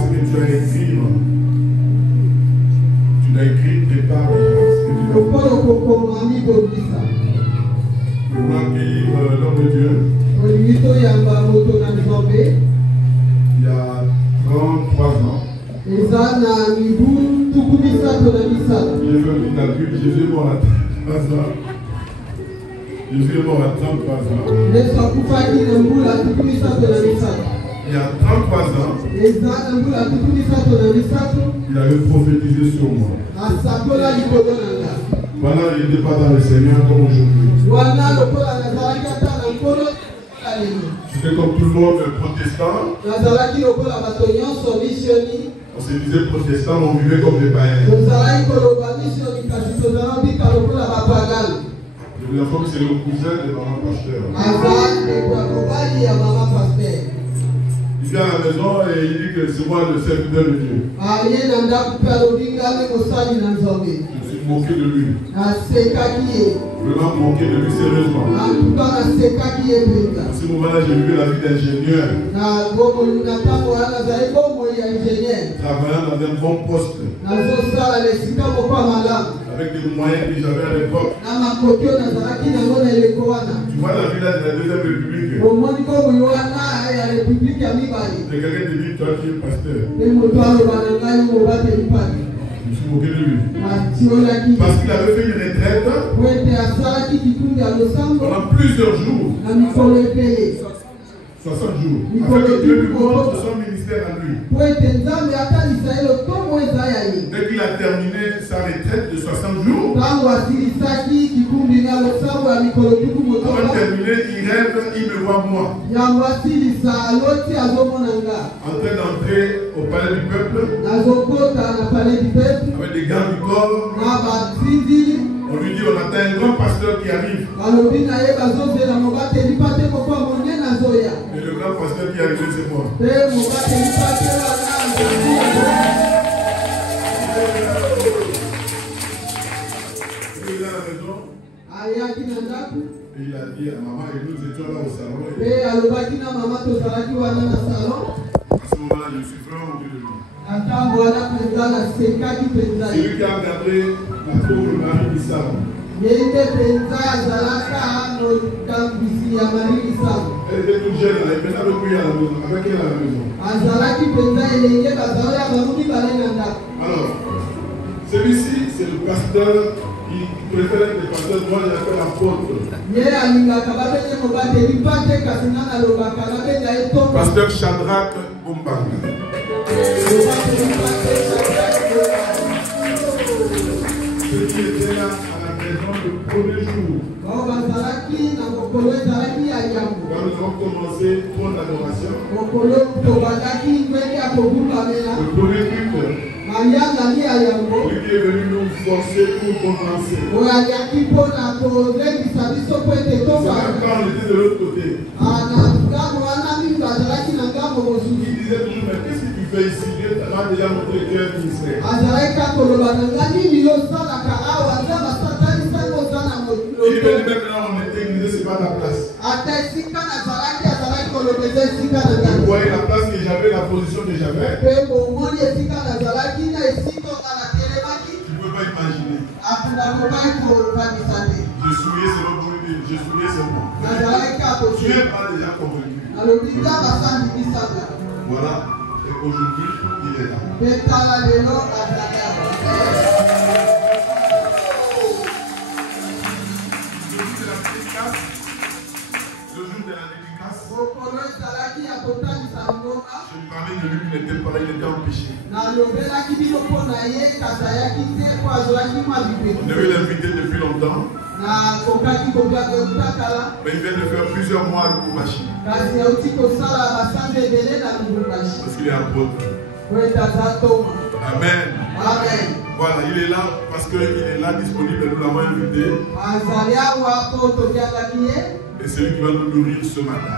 ce que tu as écrit. Tu l'as écrit, prépare déjà ce que tu as écrit. Je veux accueillir l'homme de Dieu. Il y a 33 ans. Il est venu dans la Bible, Jésus est mort à 33 ans. Jésus est mort à 33 ans. Il y a 33 ans, il avait prophétisé sur moi. Voilà, il n'était pas dans le Seigneur comme aujourd'hui. C'était comme tout le monde, protestant. On se disait protestant, on vivait comme des païens. Je vous affirme que c'est le cousin de maman pasteur. Il vient à la maison et il dit que c'est moi le serviteur de Dieu. Je suis moqué de lui. Vraiment moqué de lui sérieusement. À ce moment-là, j'ai vu la vie d'ingénieur. Travaillant dans un bon poste. Avec des moyens que j'avais à l'époque. Tu vois la vie de la Deuxième République. C'est quelqu'un qui dit, toi tu es pasteur. Je me suis moqué de lui. Parce qu'il avait fait une retraite pendant plusieurs jours. 60 jours. Afin que Dieu lui montre son ministère à lui. Dès qu'il a terminé sa retraite de 60 jours, avant de terminer, il rêve, il me voit moi. En train d'entrer au palais du peuple, avec des gardes du corps. On lui dit, on attend un grand pasteur qui arrive. Et le grand pasteur qui est arrivé, c'est moi. Il est à la maison. Et il a dit à maman, et nous étions là au salon. À ce moment-là, je suis vraiment moqué de lui. C'est lui qui a regardé la pauvre Marie du salon. Elle était toute jeune, elle est maintenant avec lui à la maison. Avec elle à la maison. Alors, celui-ci, c'est le pasteur qui préfère être le pasteur. Moi, je l'appelle l'apôtre. Pasteur Shadrach Bombanga. Ceux qui étaient là à la maison le premier jour. Quand nous avons commencé pour l'adoration, le premier culte, lui qui est venu nous forcer pour commencer. C'est même quand on était de l'autre côté. Il disait toujours, mais qu'est-ce que tu fais ici? Dieu t'a déjà montré que tu es ministère. Il dit, même là on était église, c'est pas la place. Vous voyez la place que j'avais, la position que j'avais. Tu ne peux pas imaginer. Je souillais selon vous, je souillais seulement. Tu n'es pas déjà convaincu. Voilà, et aujourd'hui, il est là. Le jour de la dédicace, je me parlais de lui qui n'était pas là, il était empêché. On devait l'inviter depuis longtemps. Mais il vient de faire plusieurs mois à Lubumbashi. Parce qu'il est apôtre. Amen. Amen. Voilà, il est là parce qu'il est là disponible, nous l'avons invité. Et c'est lui qui va nous nourrir ce matin.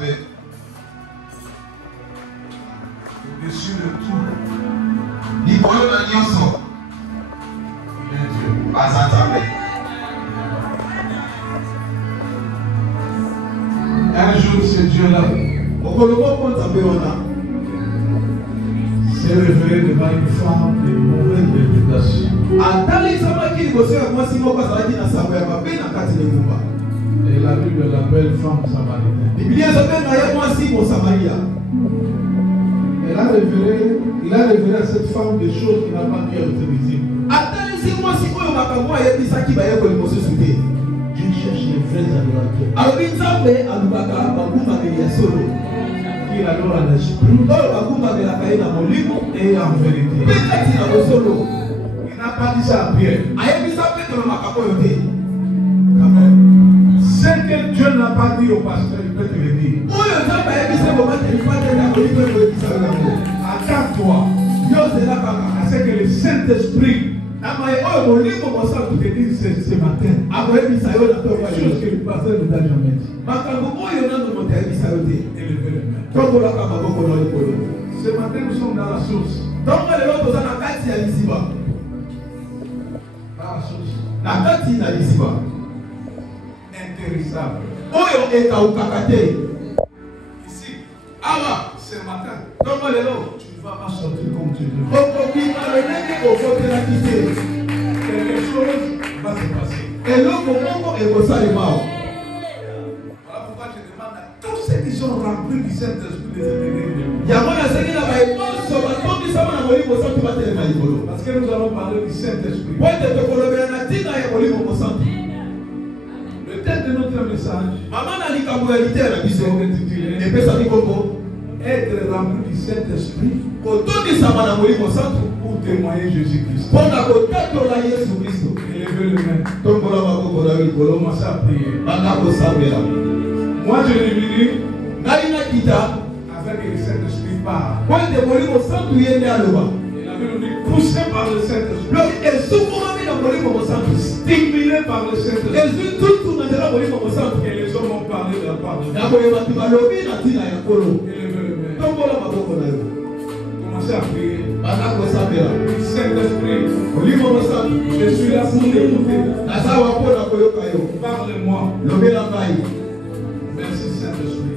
Amen. Au-dessus de tout. Il est Dieu. Un jour, ce Dieu-là s'est révélé devant une femme de mauvaise réputation. Et la Bible l'appelle femme samaritaine. Il a révélé à cette femme des choses qu'il n'a pas pu utiliser. Dieu cherche les vrais adorateurs. Qui adorent en esprit et en vérité. Il n'a pas dit ça à Pierre. Amen. Ce que Dieu n'a pas dit au pasteur, il peut te le dire. Attends-toi à ce que le Saint-Esprit te dise ce matin. Chose que le pasteur ne t'a jamais dit. Élevez les mains. Ce matin, nous sommes dans la source. Dans la source. Intéressable. Ici, ce matin, tu ne vas pas sortir comme tu veux. Quelque chose va se passer. Voilà pourquoi je demande à tous ceux qui sont remplis du Saint-Esprit de parce que nous allons parler du Saint-Esprit. Le thème de notre message est être rempli du Saint-Esprit pour témoigner Jésus-Christ. Élevez le main. Commencez à prier. Moi je diminue avec le Saint-Esprit part. Et la Bible dit poussé par le Saint-Esprit, stimulé par le Saint-Esprit. Et les hommes ont parlé de la parole. Élevez le main. Commencez à prier. Saint-Esprit, je suis là pour t'écouter. Parle-moi. Merci Saint-Esprit.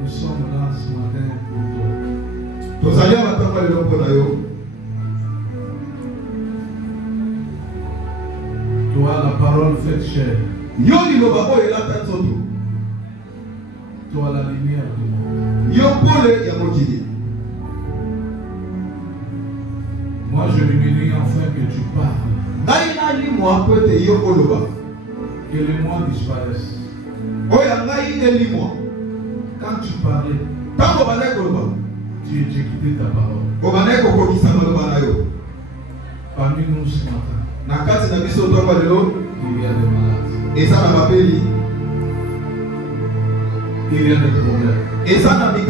Nous sommes là ce matin pour toi. Toi, la parole faite chair. Toi, la lumière du monde. Moi, je diminue afin que tu parles. Que les mois disparaissent. Quand tu parlais, tu quitté ta parole. Parmi nous ce matin, Il y a des malades. Et ça n'a pas payé. Il y a des problèmes. Et ça n'a pas payé.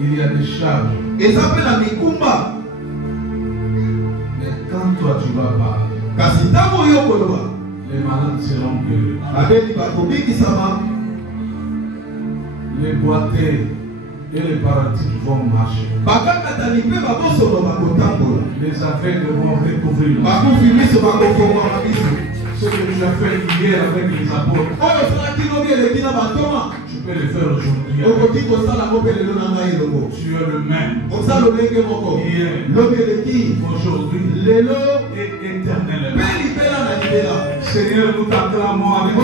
Il y a des charges. Et ça peut la mikumba. Mais quand toi tu vas parler, les malades seront guéris. Les boiteux et les paralytiques vont marcher. Les aveugles vont recouvrir. Ce que tu as fait hier avec les apôtres, tu peux le faire aujourd'hui. Tu es le même. Hier, aujourd'hui et éternellement. Seigneur, nous t'acclamons avec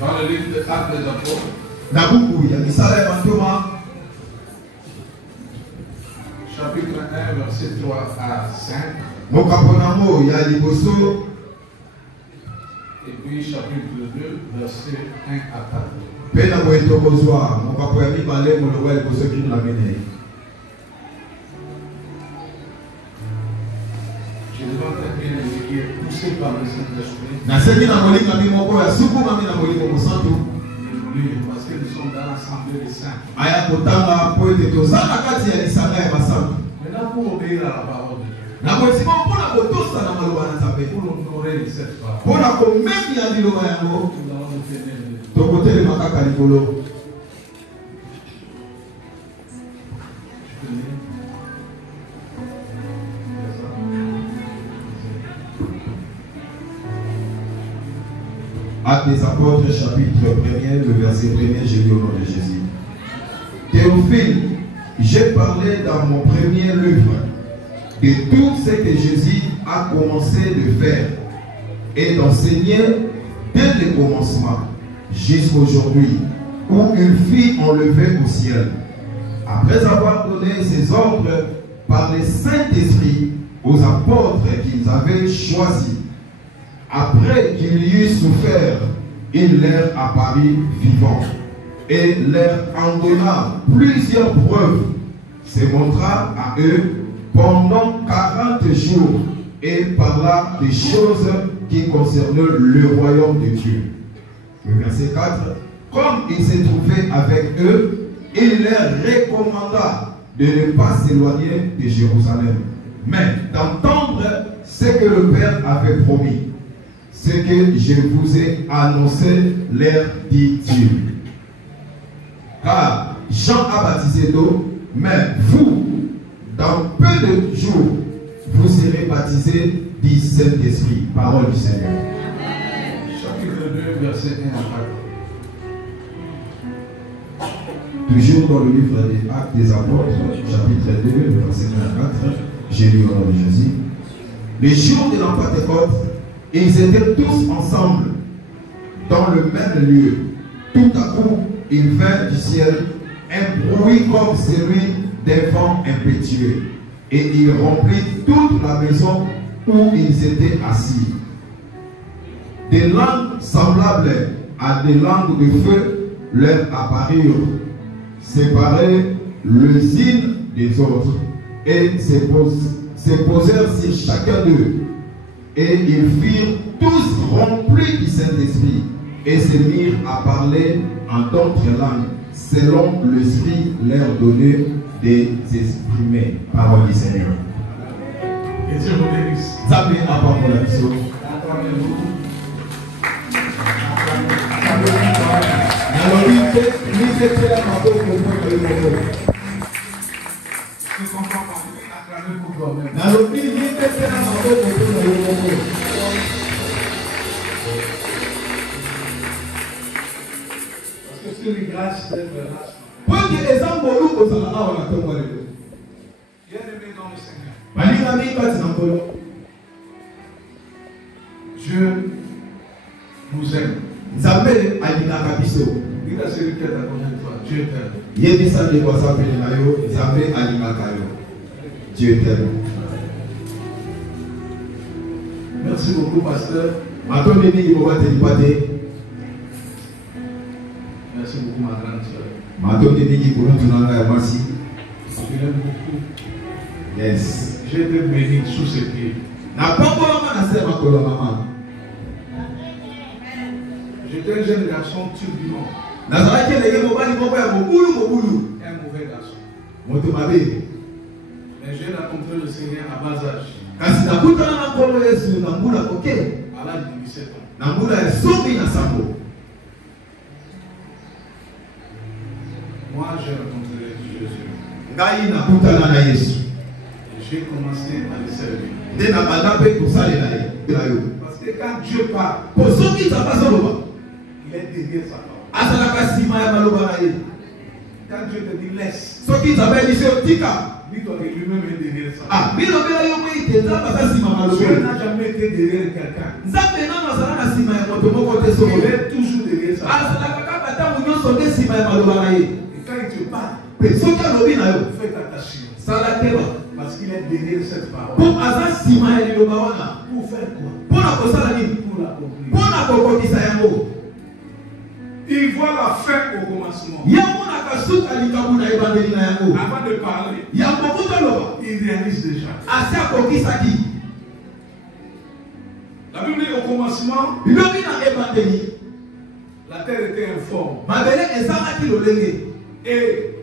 dans le livre des Actes des Apôtres, chapitre 1, verset 3 à 5. Et puis chapitre 2, verset 1 à 4. Je vais qui est poussé par le Saint-Esprit. Parce que nous sommes dans l'assemblée des saints. Maintenant, pour obéir à la parole de Dieu, pour honorer cette parole, nous allons nous tenir. Actes des Apôtres, chapitre 1er, le verset 1er, j'ai lu au nom de Jésus. Théophile, j'ai parlé dans mon premier livre de tout ce que Jésus a commencé de faire et d'enseigner dès le commencement jusqu'à aujourd'hui, où il fut enlevé au ciel. Après avoir donné ses ordres par le Saint-Esprit aux apôtres qu'ils avaient choisis, après qu'il eut souffert, il leur apparut vivant et leur en donna plusieurs preuves, se montra à eux pendant 40 jours et parla des choses qui concernaient le royaume de Dieu. Le verset 4, comme il se trouvait avec eux, il leur recommanda de ne pas s'éloigner de Jérusalem, mais d'entendre ce que le Père avait promis. Ce que je vous ai annoncé, leur dit-il. Car Jean a baptisé d'eau, mais vous, dans peu de jours, vous serez baptisés du Saint-Esprit. Parole du Seigneur. Chapitre 2, verset 1 à 4. Toujours dans le livre des Actes des Apôtres, chapitre 2, verset 1 à 4, j'ai lu au nom de Jésus. Les jours de la Pentecôte, ils étaient tous ensemble dans le même lieu. Tout à coup, il vint du ciel un bruit comme celui d'un vent impétueux, et il remplit toute la maison où ils étaient assis. Des langues semblables à des langues de feu leur apparurent, séparées les unes des autres, et se posèrent sur chacun d'eux. Et ils furent tous remplis du Saint-Esprit et se mirent à parler en d'autres langues, selon l'Esprit leur donnait des exprimer. Parole du Seigneur. Et Dieu vous bénisse. Ça vient à part pour la mission. Parce que c'est une grâce d'être là. Bien-aimé dans le Seigneur, Dieu nous aime. Nzambe alingaka biso. Dis à celui qui est à côté de toi, Dieu t'aime. Yebisa ndeko asapeli na yo, Nzambe alingaka yo. Dieu t'aime. Merci beaucoup, pasteur. Matondi mingi bobate lipate. Merci beaucoup, ma grande soeur. Matondi mingi kuruntu nanga ya masi. Je l'aime beaucoup. Yes. J'ai été béni sous ses pieds. Na pambolama na se makolo mama. J'étais un jeune garçon turbulent. Nazalaki elenge mobali moko ya mobulu. Un mauvais garçon. Moto mabe. Mais j'ai rencontré le Seigneur à bas âge. Kasi nakutana na nkolo Yesu na mbula koke. À l'âge de 17 ans. Na mbula ya somi na sambo. Moi, j'ai rencontré Jésus. Ngai nakutana na Yesu. J'ai commencé à le servir. Nde na banda pe kosalela ye. Parce que quand Dieu parle, Po soki nzambe azoloba, il est derrière sa parole. azalaka nsima ya maloba na ye. Quand Dieu te dit laisse, Soki nzambe ayebisi yo tika, dis-toi que lui-même est derrière sa parole. ah bilobela yo moi ete nzambe aza nsima maloba. Dieu n'a jamais été derrière quelqu'un. Nzambe nano azala na nsima ya moto moko te Il solo. est toujours derrière sa parole. Azalaka kaka ntango nyonso nde nsima ya maloba na ye. Et quand il te parle, Pe soki alobi na yo, fais attention. sala teba. Parce qu'il est derrière cette parole. Po aza nsima ya liloba wana. Pour faire quoi? Mpona kosala nini? Pour l'accomplir. Mpona kokokisa yango. Il voit la fin au commencement. Yamonaka suka likambo na ebandeli na yango. Avant de parler, Yango kutoloba. il réalise déjà. Asi akokisaki. La Bible dit au commencement, Bilobi na ebandeli. la terre était informe. Mabele ezalaki lolenge. Et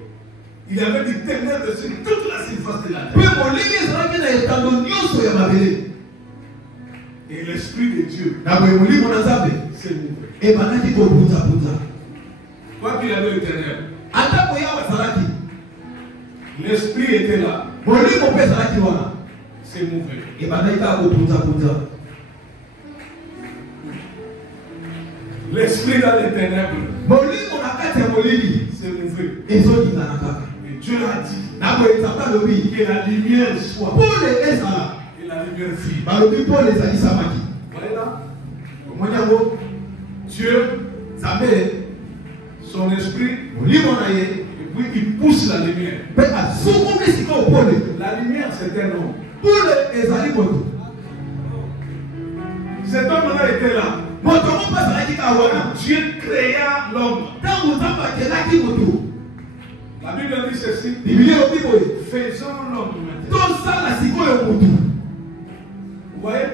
il y avait des ténèbres sur toute la surface de la Pe terre. molenge ezalaki na etando nyonso ya mabele. Et l'Esprit de Dieu Na boye molimo na Nzambe s'est mouvé. ebandaki kobunza-bunza. Quoi qu'il y avait les ténèbres, Ata boya bazalaki. l'Esprit était là, Molimo mpe ezalaki wana. s'est mouvé. Ebandaki kaka kobunza-bunza. L'Esprit dans les ténèbres Molimo na kati ya molili s'est mouvé. ezolingana kaka. Et Dieu a dit Na boye Nzambe alobi que la lumière soit. pole ezala. Et la lumière fit. Balobi pole ezalisamaki. Voilà là. Omoni yango Dieu, Nzambe son esprit, molimo na ye et puis il pousse la lumière. mpe asukumi sikoyo pole. La lumière, c'est un homme. Pole ezali moto. Cet homme-là était là. Moto moko azalaki kaka wana. Dieu créa l'homme. Ntango Nzambe akelaki moto, La Bible dit ceci. Biblia elobi boye Faisons l'homme maintenant. tosala sikoyo motu. Vous voyez?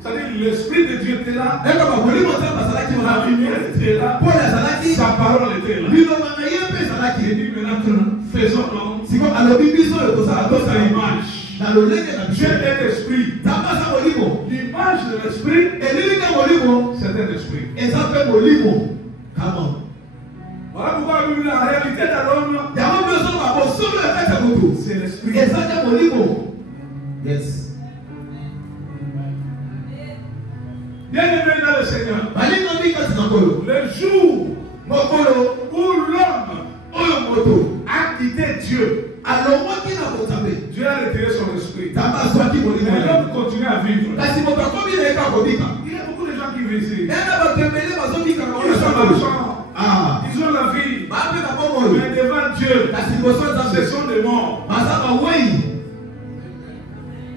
C'est-à-dire l'Esprit de Dieu était là. Ekaka molimo Nzambe azalaki La wana. lumière était là. Pole azalaki. Sa parole était là. Liloba na ye mpe Il ezalaki. dit maintenant, faisons l'homme. Sikoyo alobi biso oyo tosala À notre tosala image. na lolenge na Dieu biso. est esprit. Nzambe aza molimo. L'image de l'esprit, Elili mpe molimo c'est un esprit. eza mpe molimo. Kama. Voilà pourquoi la Bible dit la réalité de l'homme, Yango mpe ozoloba bosolo ya kati ya motu. c'est l'esprit. Eza te molimo. Yes. Bien-aimé dans le Seigneur, Balingambi kasi na nkolo. le jour Mokolo où l'homme oyo moto a quitté Dieu, alongwaki na Nzambe. Dieu a retiré son esprit. Nzambe azwaki molimo Mais na ye. l'homme continue à vivre. Kasi moto akomi na ye kaka kobika. Il y a beaucoup de gens qui vivent ici. Ena bato ebele bazobikaka Ils wana ont nkolo. l'argent, Ah. ils ont la vie, Bape na bomoi. mais devant Dieu, Kasi liboso ya ce Nzambe sont des morts. baza bawei.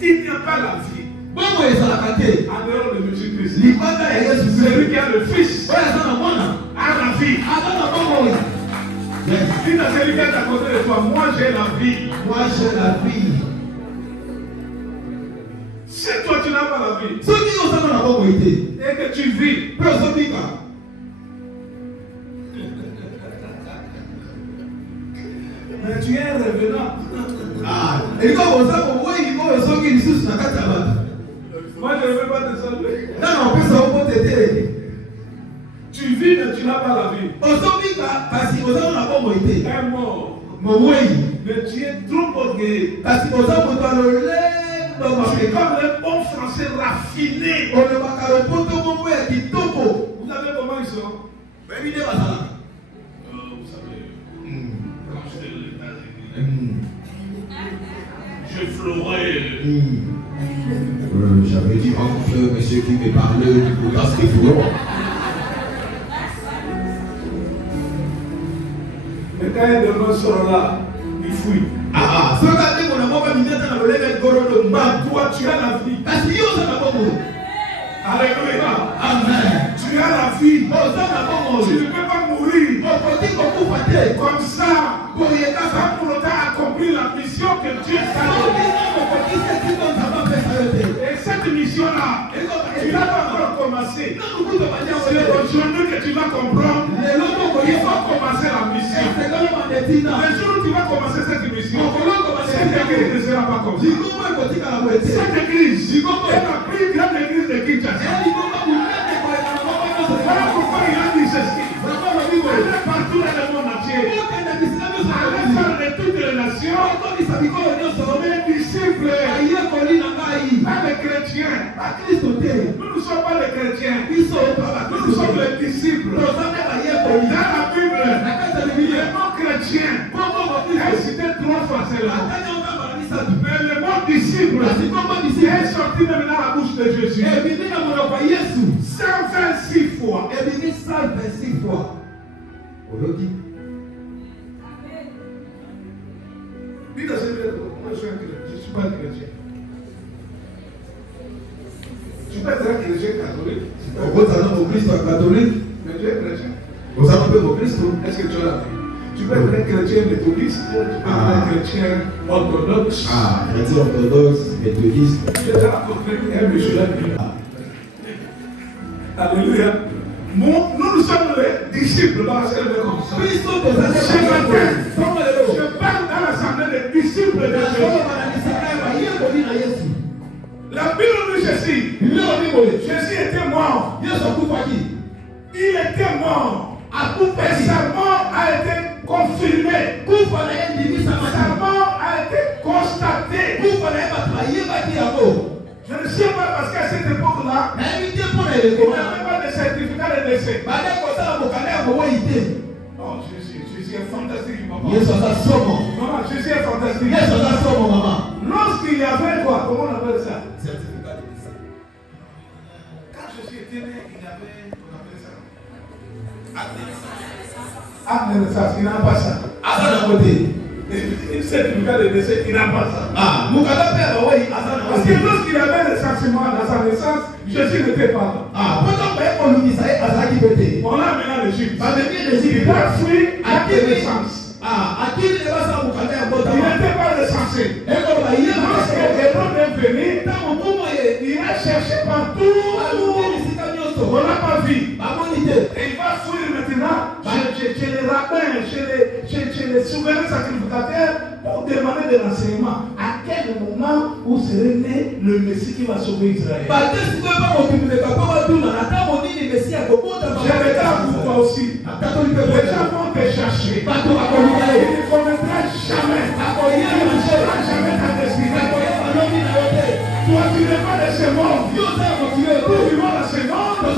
Il n'y a pas la vie Bomoi ezalaka te. en dehors de Jésus-Christ. Libanda ya Yesu Celui Kristo. qui a le Fils Oyo aza na mwana a la vie. aza na bomoi. Yes. Dis à celui qui est à côté de toi, moi j'ai la vie. Moi j'ai la vie. Si toi tu n'as pas la vie Soki ozanga na bomoi te. et que tu vis, Mpe ozobika. mais tu es un revenant. Ah. Eliko boza bowei oyo soki lisusu na kati ya bato. Moi je ne veux pas te saluer. Nana opesa obote te. Tu vis mais tu n'as pas la vie. Ozobika kasi ozanga na bomoi te. Un mort. Mowei. Mais tu es trop orgueilleux. Kasi oza moto alolemba Tu es mabe. comme un bon français raffiné. Olobaka lopoto moko ya kitoko. Vous savez comment ils sont? Oyebi nde bazalaka. Vous savez, quand j'étais aux États-Unis, je fleurais. J'avais dit rencontre monsieur qui me parlait du podcast des foulons. Mais quand il demande sur là, il fouille. Ah, Toi, tu as la vie. Alléluia. Amen. Tu as la vie. Tu ne peux pas mourir. Comme ça, pour autant accomplir la mission que Dieu t'a donnée. Et cette mission-là, tu n'as pas encore commencé. C'est aujourd'hui que tu vas comprendre. Il faut commencer la mission. Le jour où tu vas commencer cette mission, cette église ne sera pas comme ça. Cette église est la plus grande église de Kinshasa. Voilà pourquoi il a dit ceci. Allez partout dans le monde entier. Allez faire de toutes les nations. Les disciples. Pas les chrétiens. Nous ne sommes pas les chrétiens. Nous sommes les disciples. Dans la Bible, les mots chrétiens est cité 3 fois celle-là. Mais le mot disciple est sorti de la bouche de Jésus 126 fois. Dis à celui-là, je ne suis pas chrétien. Je ne suis pas chrétien catholique. Mais tu es chrétien. Est-ce que tu as la vie? Tu peux être chrétien méthodiste, tu peux être chrétien orthodoxe. Ah, chrétien orthodoxe, méthodiste. Tu as rencontré un monsieur là. Alléluia. Nous sommes les disciples dans la scène de conscience. Je parle dans l'assemblée des disciples de Jésus. La Bible dit ceci. Jésus était mort. Il était mort. Et sa mort a été confirmée. Sa mort a été constatée. Je ne sais pas parce qu'à cette époque-là, il n'y avait pas de certificat de décès. Oh, Jésus est fantastique, maman. Maman, Jésus est fantastique. Lorsqu'il y avait quoi? Comment on appelle ça? Certificat de décès. Quand Jésus était né, il y avait, on appelle ça acte de naissance. Il n'a pas ça. Certificat de décès, il n'a pas ça. Parce que lorsqu'il avait le sentiment dans sa naissance, Jésus n'était pas là. On l'a amené en Égypte. Il a fui à quelle naissance? Il n'était pas recensé. Lorsque Hérode est venu, il a cherché partout. On n'a pas vu. Et il va fouiller maintenant chez les rabbins, chez les souverains sacrificateurs pour demander des renseignements. À quel moment où serait né le Messie qui va sauver Israël? J'avais là pour toi aussi. Les gens vont te chercher. Ils ne connaîtront jamais. Ils ne sauront jamais ta destinée. Toi, tu n'es pas de ce monde. Nous vivons dans ce monde, mais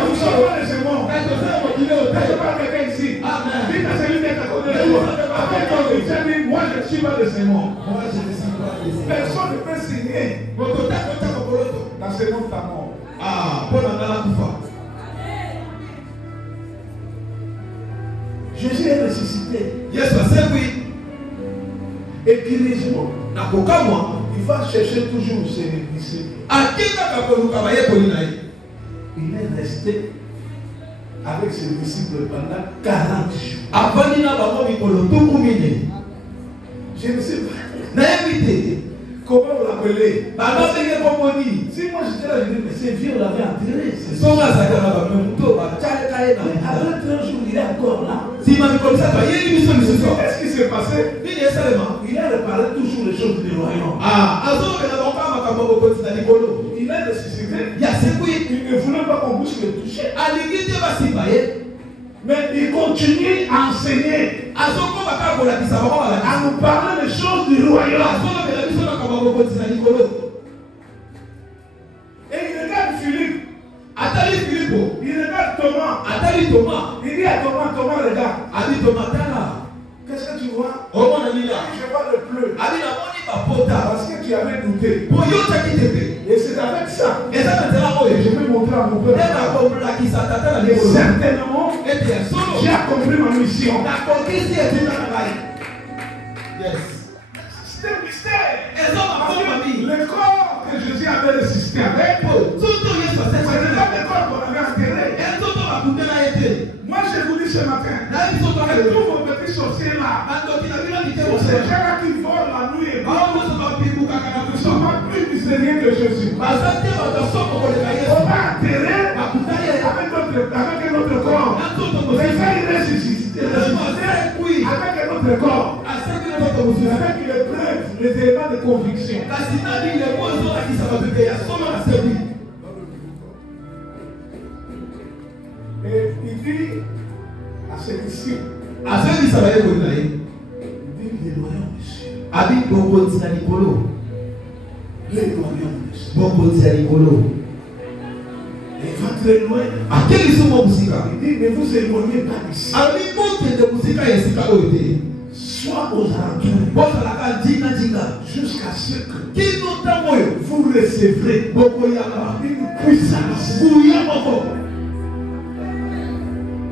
nous ne sommes pas de ce monde. Je parle quelqu'un ici. Dites à celui qui est à côté de toi. Avec ton dit, moi je ne suis pas de ce monde. Personne ne peut signer dans ce monde ta mort. Jésus est ressuscité. Et curieusement, il va chercher toujours ses disciples. Il est resté avec ses disciples pendant 40 jours. Je ne sais pas. Comment vous l'appelez? Si moi j'étais là, je dis, mais c'est vieux, on l'avait enterré. Après 3 jours, il est encore là. Qu'est-ce qui s'est passé? Il a réparé toujours les choses du royaume. Il a ressuscité. Il ne voulait pas qu'on puisse le toucher. Mais il continue à enseigner, à nous parler des choses du royaume. Et il regarde Philippe. Il regarde Thomas. Il dit à Thomas, regarde. Qu'est-ce que tu vois? Je vois le pleu. Parce que tu avais douté. Et c'est avec ça que je vais montrer à mon certainement, j'ai accompli ma mission. C'est un mystère. Le corps que Jésus avait résisté avec, ce n'était pas le corps qu'on avait enterré. Moi, je vous dis ce matin, que tous vos petits sorciers là, tous ces gens-là qui volent la nuit et ne sont pas plus misérieux que Jésus. On va enterrer avec notre corps. Les gens, ils ressuscitent avec notre corps. Avec les preuves, les éléments de conviction. Et il dit à ses disciples, il dit les loyaux monsieur. Les loyaux monsieur. Et votre loin, il dit ne vous éloignez pas d'ici. Soit aux alentours jusqu'à ce que vous recevrez une puissance.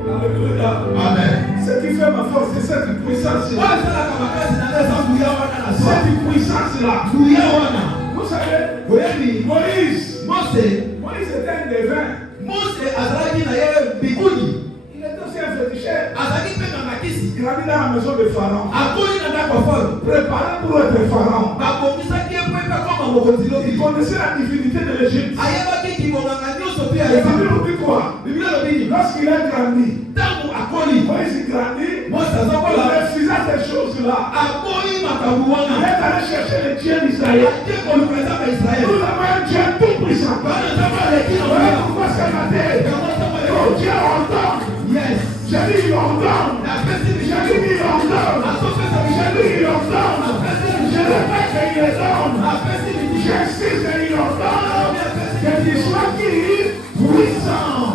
Amen. Ce qui fait ma force, c'est cette puissance-là. Cette puissance-là. Vous savez, Moïse était un devin. Il était aussi un féticheur. Il a mis dans la maison de Pharaon. Préparé pour être Pharaon. Il connaissait la divinité de l'Égypte. Et la Bible nous dit quoi? Lorsqu'il a grandi, Moïse grandit, il refusait ces choses-là. Il est allé chercher le Dieu d'Israël. Nous avons un Dieu tout puissant. Voilà pourquoi ce matin, Dieu ordonne. J'ai dit il ordonne. J'ai dit il ordonne. J'ai dit il ordonne. Je répète qu'il ordonne. J'insiste et il ordonne. Que tu sois qui puissant.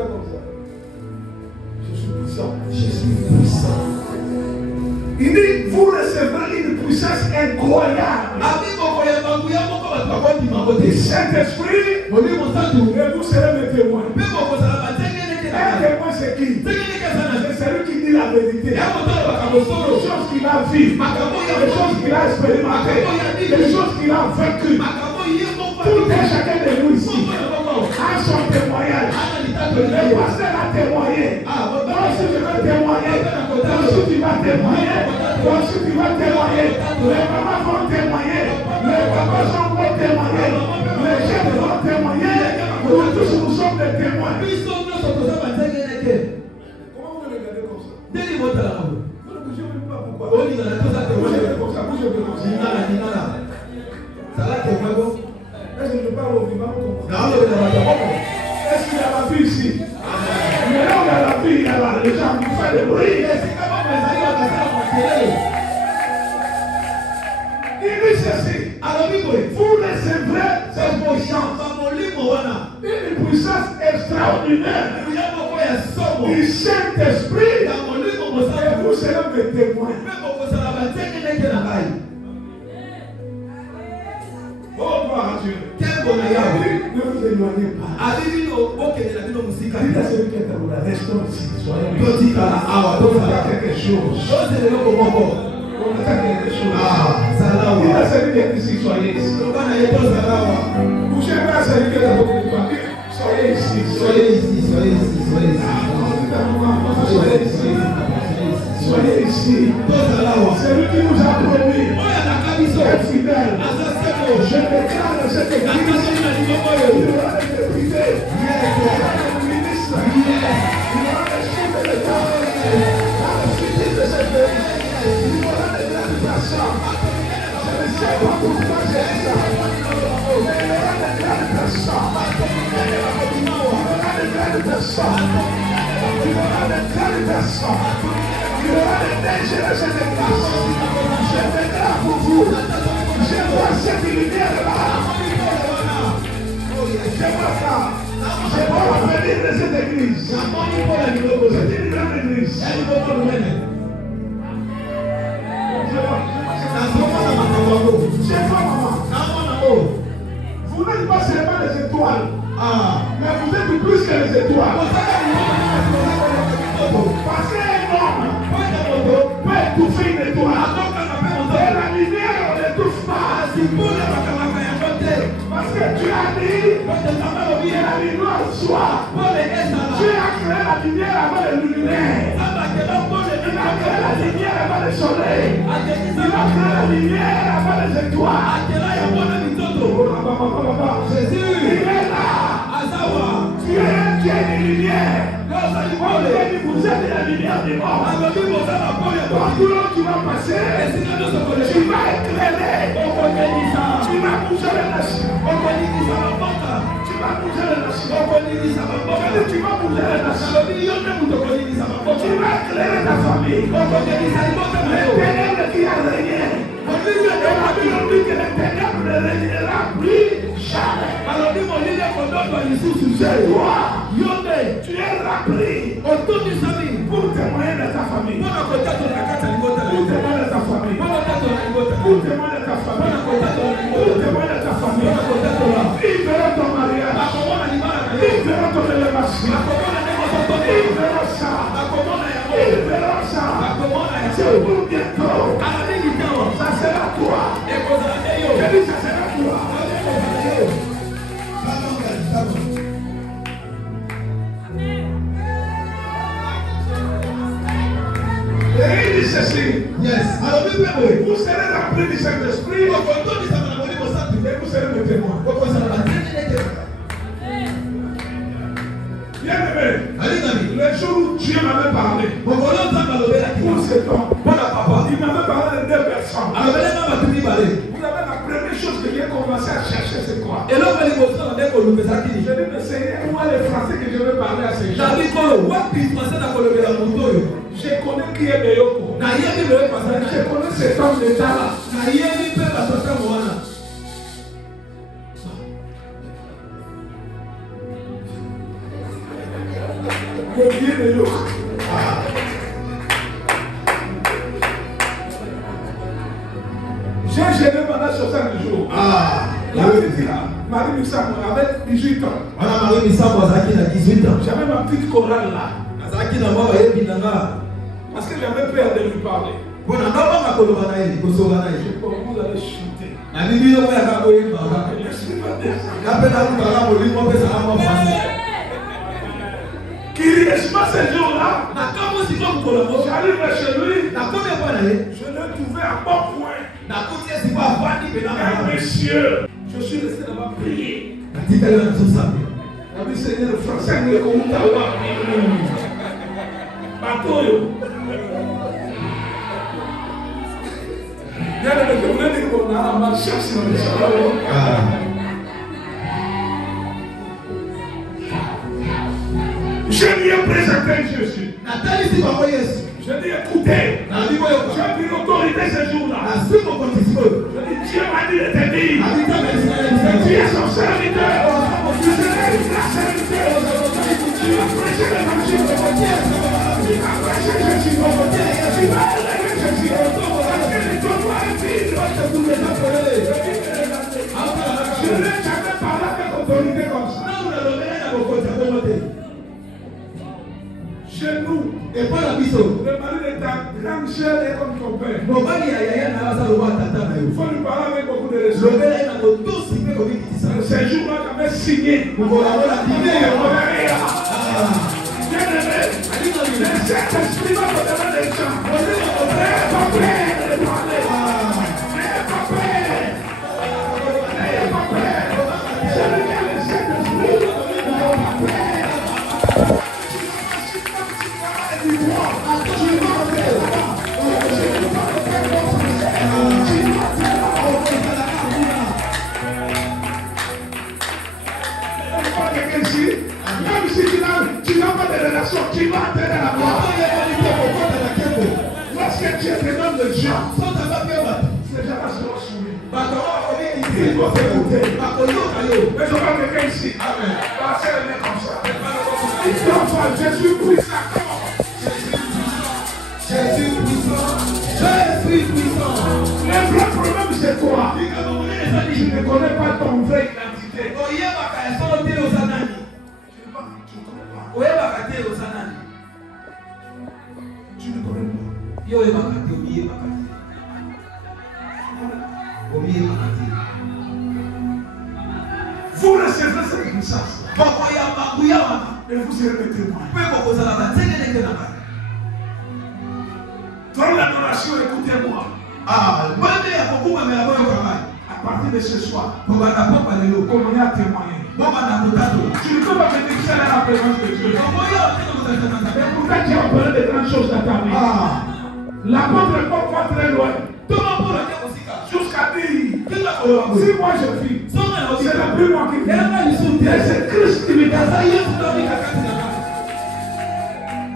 Oh, puissant. Je suis puissant. Il dit, vous recevrez une puissance incroyable. Le Saint-Esprit, et vous serez mes témoins. Un témoin, c'est qui? C'est celui qui dit la vérité. Les choses qu'il a vues, les choses qu'il a expérimentées, les choses qu'il a vécues. Tout et chacun de nous ici a son témoignage. Le pasteur a témoigné. Toi aussi tu vas témoigner. Toi aussi tu vas témoigner. Toi aussi tu vas témoigner. Les mamans vont témoigner. Les papas vont témoigner. Les jeunes vont témoigner. Nous tous nous sommes des témoins. Comment vous le regardez comme ça? Vous ne bougez même pas pourquoi? Bougez comme ça, bougez comme ça. Est-ce que je parle au vivant comme ça? Est-ce qu'il y a la vie ici? Mais là, on a la vie, il y a les gens qui font des bruits. Il dit ceci. Vous recevrez cette puissance. Une puissance extraordinaire du Saint-Esprit. Et vous serez mes témoins. Oh, gloire à Dieu. Ne vous éloignez pas. Dites à celui qui est à vous, restons ici. Soyons ici. On attend quelque chose. On attend quelque chose. Dites à celui qui est ici, soyez ici. Bougez pas à celui qui est à vous. Soyez ici. Soyez ici. Soyez ici. Soyez ici. Soyez ici. Celui qui nous a promis est fidèle. Je déclare cette église. Il y aura des députés. Il y aura des ministres. Il y aura des chefs de l'État. Dans le futur de cette église, il y aura des grandes personnes. Je ne sais pas pourquoi j'ai dit ça. Mais il y aura des grandes personnes. Il y aura des grandes personnes. Il y aura des grandes personnes. Il y aura des dangers de cette église. Je déclare pour vous. Je vois cette lumière-là. Je vois ça. Je vois l'avenir de cette église. C'est une grande église. Vous n'êtes pas seulement les étoiles, mais vous êtes plus que les étoiles. Parce qu'un homme peut étouffer une étoile. Et la lumière, on n'étouffe pas. Parce que tu as dit que la lumière soit. Tu as créé la lumière avant le luminaire. Il a créé la lumière avant le soleil. Il a créé la lumière avant les étoiles. Jésus, il est là. Tu es un Dieu de lumière. Vous êtes la lumière du monde. Partout là tu vas passer, tu vas éclairer. Tu vas bouger les nations. Tu vas bouger les nations. Tu vas bouger les nations. Tu vas éclairer ta famille. L'éternel qui a régné. Et la Bible dit que l'éternel ne régnera plus jamais. C'est toi. Tu es rappelé pour témoigner de ta famille. Pour témoigner de ta famille. Pour témoigner de ta famille. Pour témoigner de ta famille. Ils verront ton mariage. Ils verront ton élévation. Ils verront ça. Ils verront ça. C'est pour bientôt. Ça sera toi. Je dis ça sera toi. Et il dit ceci. Yes. Vous serez remplis du Saint-Esprit. Et vous serez mes témoins. Bien aimé. Le jour où Dieu m'avait parlé. Pour ce temps. Il m'avait parlé de 2 personnes. Vous avez la première chose que j'ai commencé à chercher, c'est quoi? Je dis, mais Seigneur, moi les Français que je veux parler à ces gens. Je connais qui est Beyoko. Je connais cet homme d'État là. Le vieux Beyoko. J'ai géré pendant 60 jours. La petite là, Marie Missamo avait 18 ans. J'avais ma petite chorale là. Parce que j'avais peur de lui parler. Je peux vous allez chuter. Curieusement ce jour-là, j'arrive chez lui, je l'ai trouvé à bon point. Monsieur, je suis resté là-bas prier. Il a dit Seigneur, le français est comme un bateau. Je lui ai présenté Jésus. Je lui ai écouté. J'ai pris l'autorité ce jour-là. Je dis, Dieu m'a dit de te dire. Tu es son serviteur. Tu seras la serviteur. Tu vas prêcher l'évangile. Tu vas prêcher Jésus. Tu vas élever Jésus. Parce que les doigts est vide. Je n'ai jamais parlé avec autorité comme ça. Chez nous, et pas la biso. Le mari de ta grande sœur est comme ton père. Il faut lui parler avec beaucoup de respect. Ce jour-là, j'avais signé. Le Saint-Esprit va me donner des gens. N'ayez pas peur de parler. N'ayez pas peur. N'ayez pas peur. Celui qui a le Saint-Esprit, n'ayez pas peur. Même si tu n'as pas de relation, tu vas entrer dans la gloire. Lorsque tu es dedans de gens, ces gens-là seront soumis. Ils doivent t'écouter. Mais je vois quelqu'un ici. Amen. Passez le nez comme ça. Jésus prie ça. Tu ne connais pas ton vraie identité. Tu ne connais pas. Vous recevrez cette puissance. Et vous serez mes témoins. Dans l'adoration, écoutez-moi. À partir de ce soir, comment on a témoigné. Tu ne peux pas te dire à la présence de Dieu. Et pourtant, tu as parlé de grandes choses dans ta vie. L'apôtre Paul va très loin. Jusqu'à dire, si moi je vis, c'est la plus moi qui vis. Et c'est Christ qui me donne.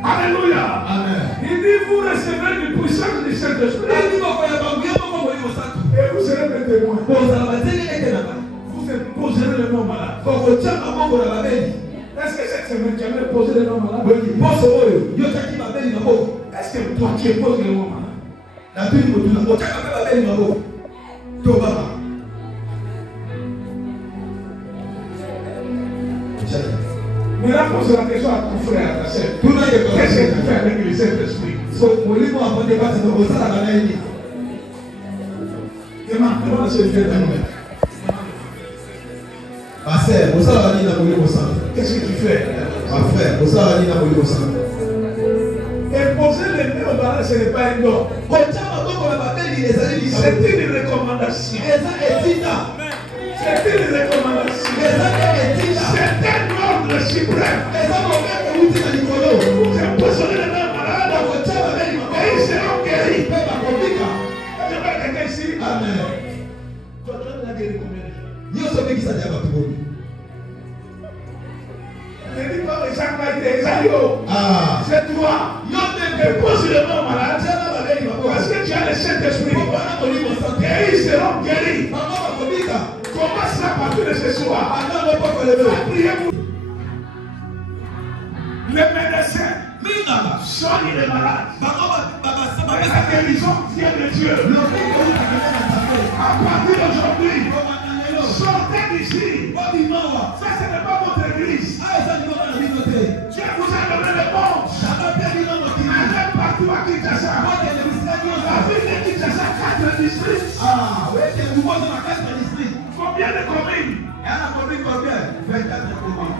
Alléluia. Amen. Il dit, vous recevrez une puissance du Saint-Esprit. Et vous serez mes témoins. Vous poserez le nom malade. Est-ce que cette semaine tu as posé le nom malade? Est-ce que toi tu poses le nom malade? Maintenant, pose la question à ton frère, à ta soeur. Qu'est-ce que tu fais avec le Saint-Esprit? Demande ce Dieu d'amour. Qu'est-ce que tu fais? Imposer les mains au malade, ce n'est pas un don. C'est une recommandation. C'est une recommandation. C'est un ordre suprême. J'ai posé les mains malades et ils seront guéris. Je vais quelqu'un ici. Amen. Toi, tu as guéri combien de gens? Ne dis pas que chaque fois il est c'est toi. Pose le nom malade. Parce que tu as le Saint-Esprit. Et ils seront guéris. Commence à partir de ce soir. Priez pour les médecins. Soignez les malades. La guérison vient de Dieu. À partir d'aujourd'hui, sortez d'ici. Ça, ce n'est pas votre église. Dieu vous a donné le monde. Allez partout à Kinshasa. La ville de Kinshasa, 4 districts. Combien de communes? 24 communes.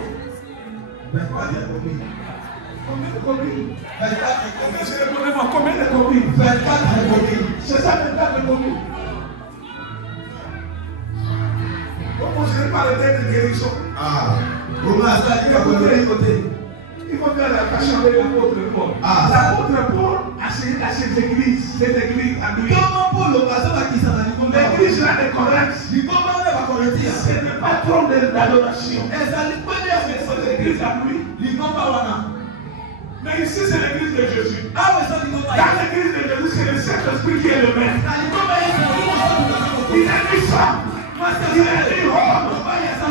Combien de communes? 24 communes. Combien de communes? 24 communes. C'est ça, 24 communes. Vous ne parlez pas de guérison. Il faut faire la passion avec l'apôtre Paul. L'apôtre Paul a signé à cette église à lui. L'église là de Corinthe, ce n'est pas trop d'adoration. C'est l'église à lui. Mais ici, c'est l'église de Jésus. Dans l'église de Jésus, c'est le Saint-Esprit qui est le maître. Il a dit ça. Il a dit Rome.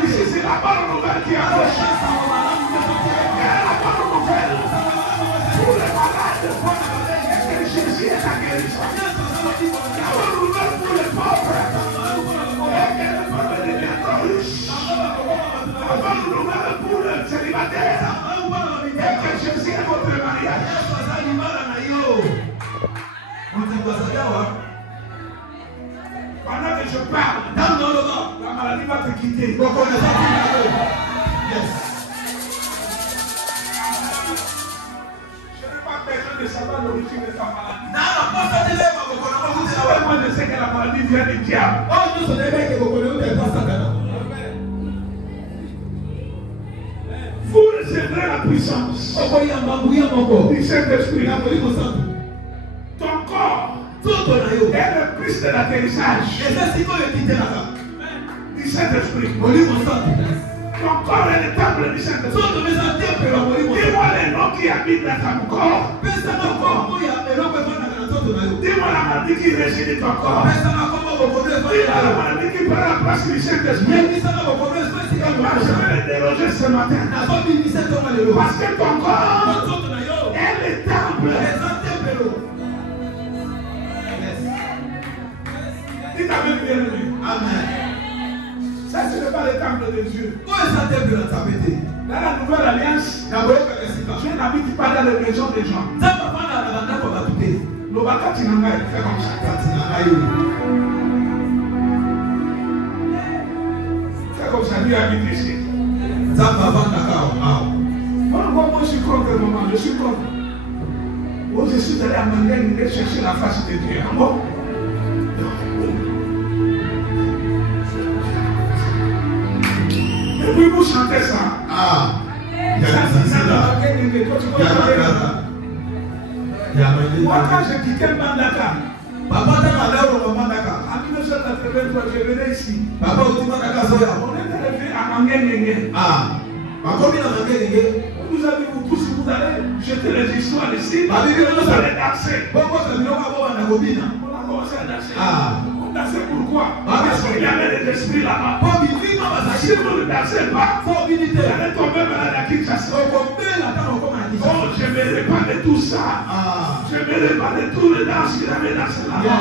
Ici, c'est la bonne nouvelle qui a approché. La bonne nouvelle pour les malades. Est-ce que Jésus est la guérison? La bonne nouvelle pour les pauvres. Et que le peuple devient riche. La bonne nouvelle pour les célibataires. Et que Jésus est votre mariage. Pendant que je parle, la maladie va te quitter. Yes. Je n'ai pas besoin de savoir l'origine de ta maladie. Moi, je sais que la maladie vient du diable. Vous recevrez la puissance du Saint-Esprit. Ton corps est le plus de l'atterrissage du Saint-Esprit. Ton corps est le temple du Saint-Esprit. Dis-moi les noms qui habitent dans ton corps. Dis-moi la maladie qui réside dans ton corps. Dis-moi la maladie qui prend la place du Saint-Esprit. Je vais le déroger ce matin. Parce que ton corps est le temple. Dis ta bien-aimé. Amen. Ça, ce n'est pas le temple de Dieu. Dans la nouvelle alliance, Dieu n'habite pas dans les maisons des gens. Le bakati n'a pas fait comme ça. C'est comme ça, Dieu habite ici. Moi, je suis contre, maman, je suis contre. Moi, je suis allé à Mangaine et chercher la face de Dieu. Bon. Et puis vous chantez ça. Moi, quand j'ai quitté Mandaka, en 1983, je venais ici. On est arrivé à Mangaine. On nous a dit, vous tous, vous allez jeter les histoires ici. Vous allez danser. On a commencé à danser. On dansait pourquoi? Parce qu'il y avait des esprits là-bas. Si vous ne dansez pas, vous allez tomber malade à Kinshasa. Oh, je vais parler de tout ça. Je vais parler de tout le danse qu'il avait dansé là-bas.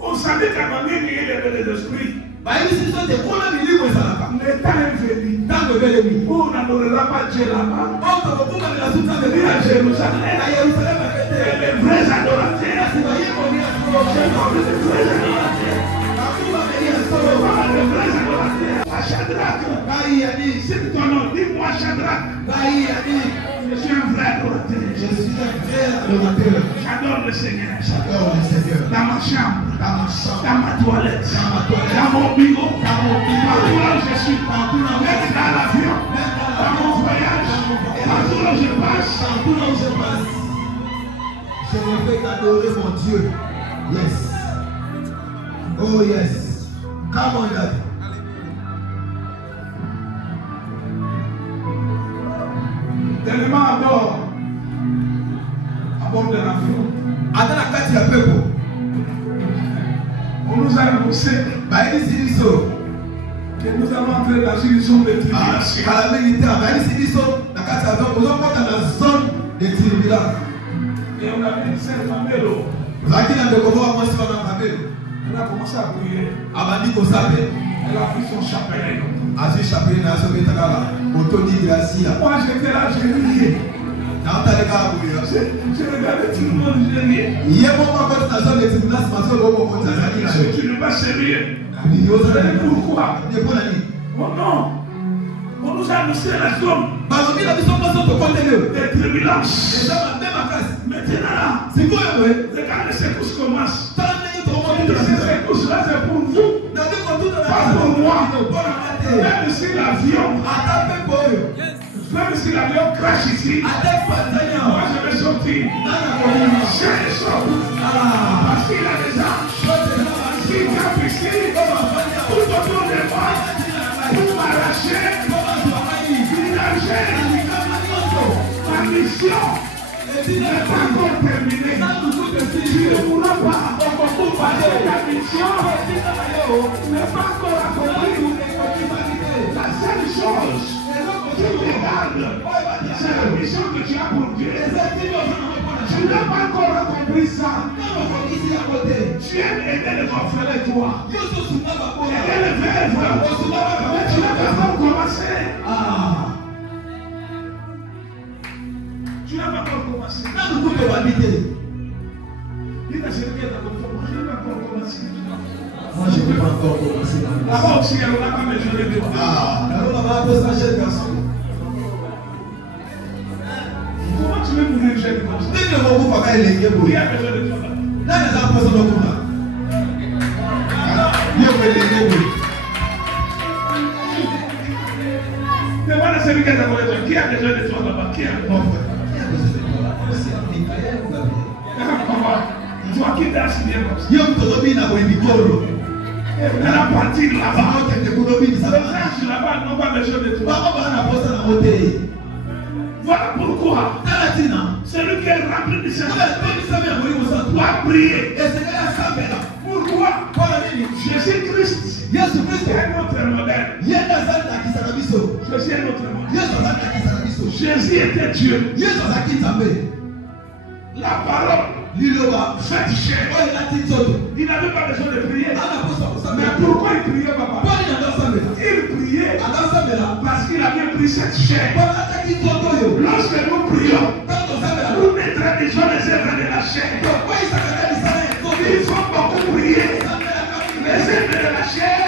On savait qu'à Mangaine, il y avait des esprits. Le temps est venu. On n'adorera pas Dieu là-bas. Et à Jérusalem. Et les vrais adorateurs. Shadrach, c'est ton nom, dis-moi Shadrach. Je suis un vrai adorateur. J'adore le Seigneur. Dans ma chambre, dans ma toilette, dans mon bureau, partout là où je suis, même dans l'avion, dans mon voyage, partout là où je passe. Je me fais adorer mon Dieu. Yes. Oh yes. Come on, Daddy. Tellement à bord de l'avion. On nous a annoncé que nous allons entrer dans une zone de tribulation. Et on a vu cette famille. Elle a commencé à prier. Elle a pris son chapelet. Moi j'étais là, j'ai rié. Je regardais tout le monde, j'ai rié. Tu n'es pas sérieux. Pourquoi? Oh non. On nous a annoncé la zone des turbulences. Maintenant, regarde les secousses commencent. Ces secousses-là, c'est pour vous. Pas pour moi. Même si l'avion crache ici, moi je vais sortir. Je sors. Parce qu'il a des armes. S'il tape ici, tout autour de moi, pour m'arracher, ma mission n'est pas encore terminée. Tu ne pourras pas passer ta mission n'est pas encore accomplie. La seule chose qui te garde, c'est la mission que tu as pour Dieu. Tu n'as pas encore accompli ça. Tu aimes aider les orphelins, toi. Aider les veuves. Mais tu n'as pas encore commencé. Tu n'as pas encore commencé. Dis à celui qui est dans ton moi je n'ai pas encore commencé. Moi je ne peux pas encore commencer. Là-bas aussi, elle n'a pas besoin de toi. Comment tu veux mourir jeune comme ça? Qui a besoin de toi? Demande à celui qui est dans ton qui a besoin de toi là-bas? Qui a besoin de toi? Toi qui danses bien comme ça. Elle a parti là-bas. Les anges là-bas n'ont pas besoin de toi. Voilà pourquoi celui qui est rempli du Saint-Esprit doit prier. Pourquoi? Jésus-Christ est notre modèle. Jésus est notre modèle. Jésus était Dieu. La parole Cette chair. Il n'avait pas besoin de prier. Mais pourquoi il priait, papa? Il priait parce qu'il avait pris cette chair. Lorsque nous prions, nous mettrons déjà les œuvres de la chair. Il faut beaucoup prier. Les œuvres de la chair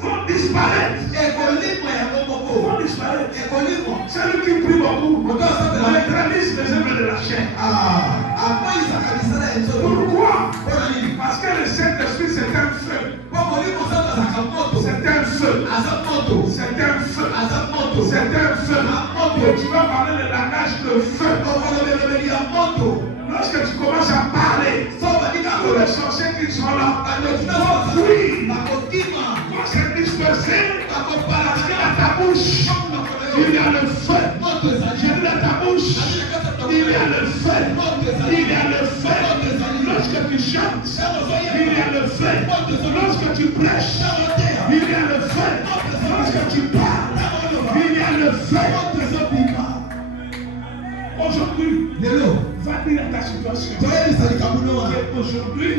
vont disparaître. Celui qui prie beaucoup neutralise les œuvres de la chair. Pourquoi? Parce que le Saint-Esprit c'est un feu. C'est un feu. C'est un feu. C'est un feu. Tu vas parler le langage de feu. Lorsque tu commences à parler, tous les sorciers qui sont là vont fuir, vont se disperser, parce qu'à ta bouche, il y a le feu. J'ai dit à ta bouche, il y a le feu. Il y a le feu. Lorsque tu chantes, il y a le feu. Lorsque tu prêches, il y a le feu. Lorsque tu parles, il y a le feu. Aujourd'hui, va dire à ta situation. Aujourd'hui,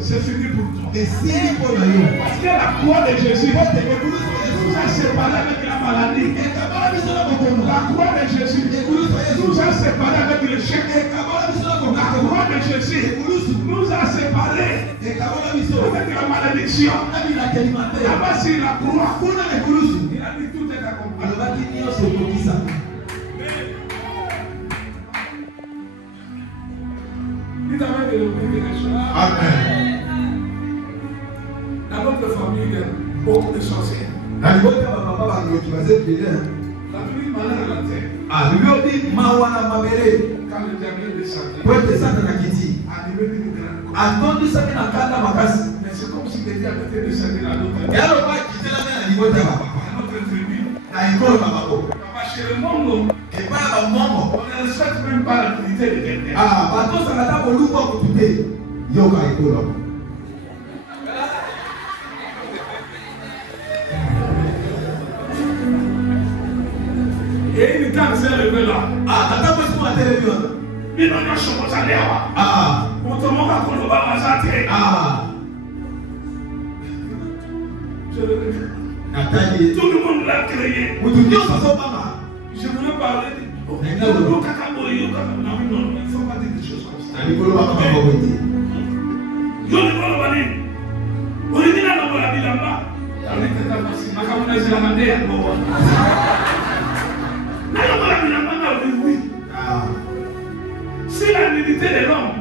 c'est fini pour toi. Parce que la croix de Jésus nous a séparés avec la maladie. La croix de Jésus nous a séparés avec l'échec. La croix de Jésus nous a séparés avec la malédiction. Là-bas, sur la croix, il a dit tout est accompli. Amen. Dans notre famille, il y a beaucoup de sorciers. La vie malade à la terre. Quand le diable est descendu, animé d'une grande cause. Mais c'est comme si le diable était descendu à notre tribu. Chez le monde, on ne respecte même pas la dignité de quelqu'un. Et une dame s'est levée là. Mais non, je suis pas allé là. Tout le monde l'a créé. Je voulais parler de il ne faut pas dire des choses comme ça. Si la dignité de l'homme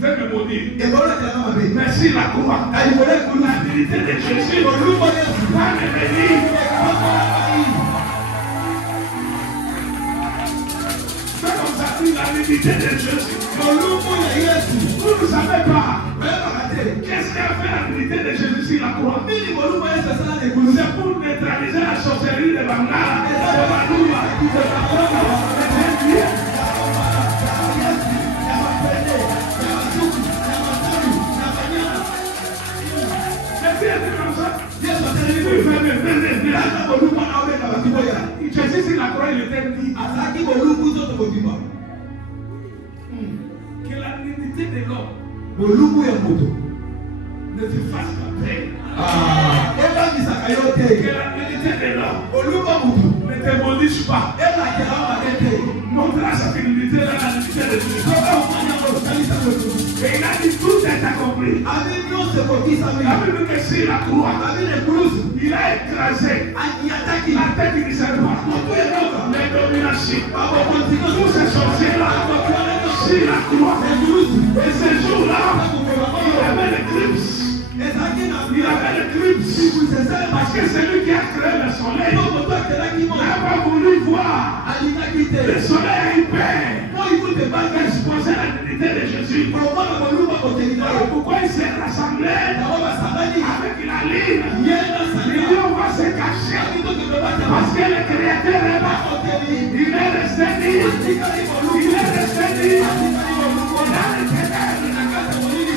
fait me maudire, mais si la croix, la dignité de Jésus va me bénir. La dignité de Jésus. Vous ne savez pas. Qu'est-ce qu'a fait la dignité de Jésus sur la croix? C'est pour neutraliser la sorcellerie de Bangala. Jésus sur la croix, il était dit que la dignité de l'homme ne te fasse pas peine. Que la dignité de l'homme ne te maudisse pas. Montre sa dignité dans la dignité de Dieu. Et il a dit tout est accompli. La Bible dit que sur la croix, il a écrasé la tête du serpent. Les dominations. Tous ces sorciers-là, sur la croix. Et ce jour-là, il avait l'éclipse. Il avait l'éclipse. Parce que celui qui a créé le soleil n'a pas voulu voir le soleil père. Exposer la dignité de Jésus. Pourquoi il s'est rassemblé avec la ligne? Il dit on va se cacher parce que le Créateur est là. Il est resté libre. Il est resté libre. Il a les ténèbres.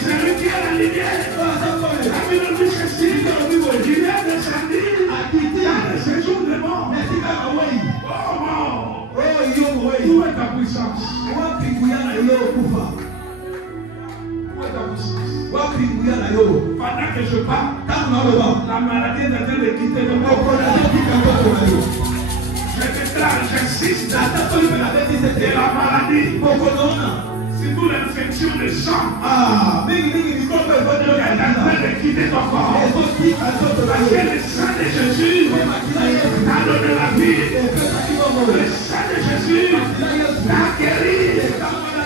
Celui qui a la lumière. La Bible dit que si il est descendu dans le séjour des morts. Oh mort. Où est ta puissance? Où est ta puissance? Pendant que je parle, la maladie est en train de quitter le corps. Je déclare, j'insiste, et la maladie, surtout l'infection des sang, est en train de quitter ton corps. Parce que le sang de Jésus t'a donné la vie. Le sang de Jésus t'a guéri.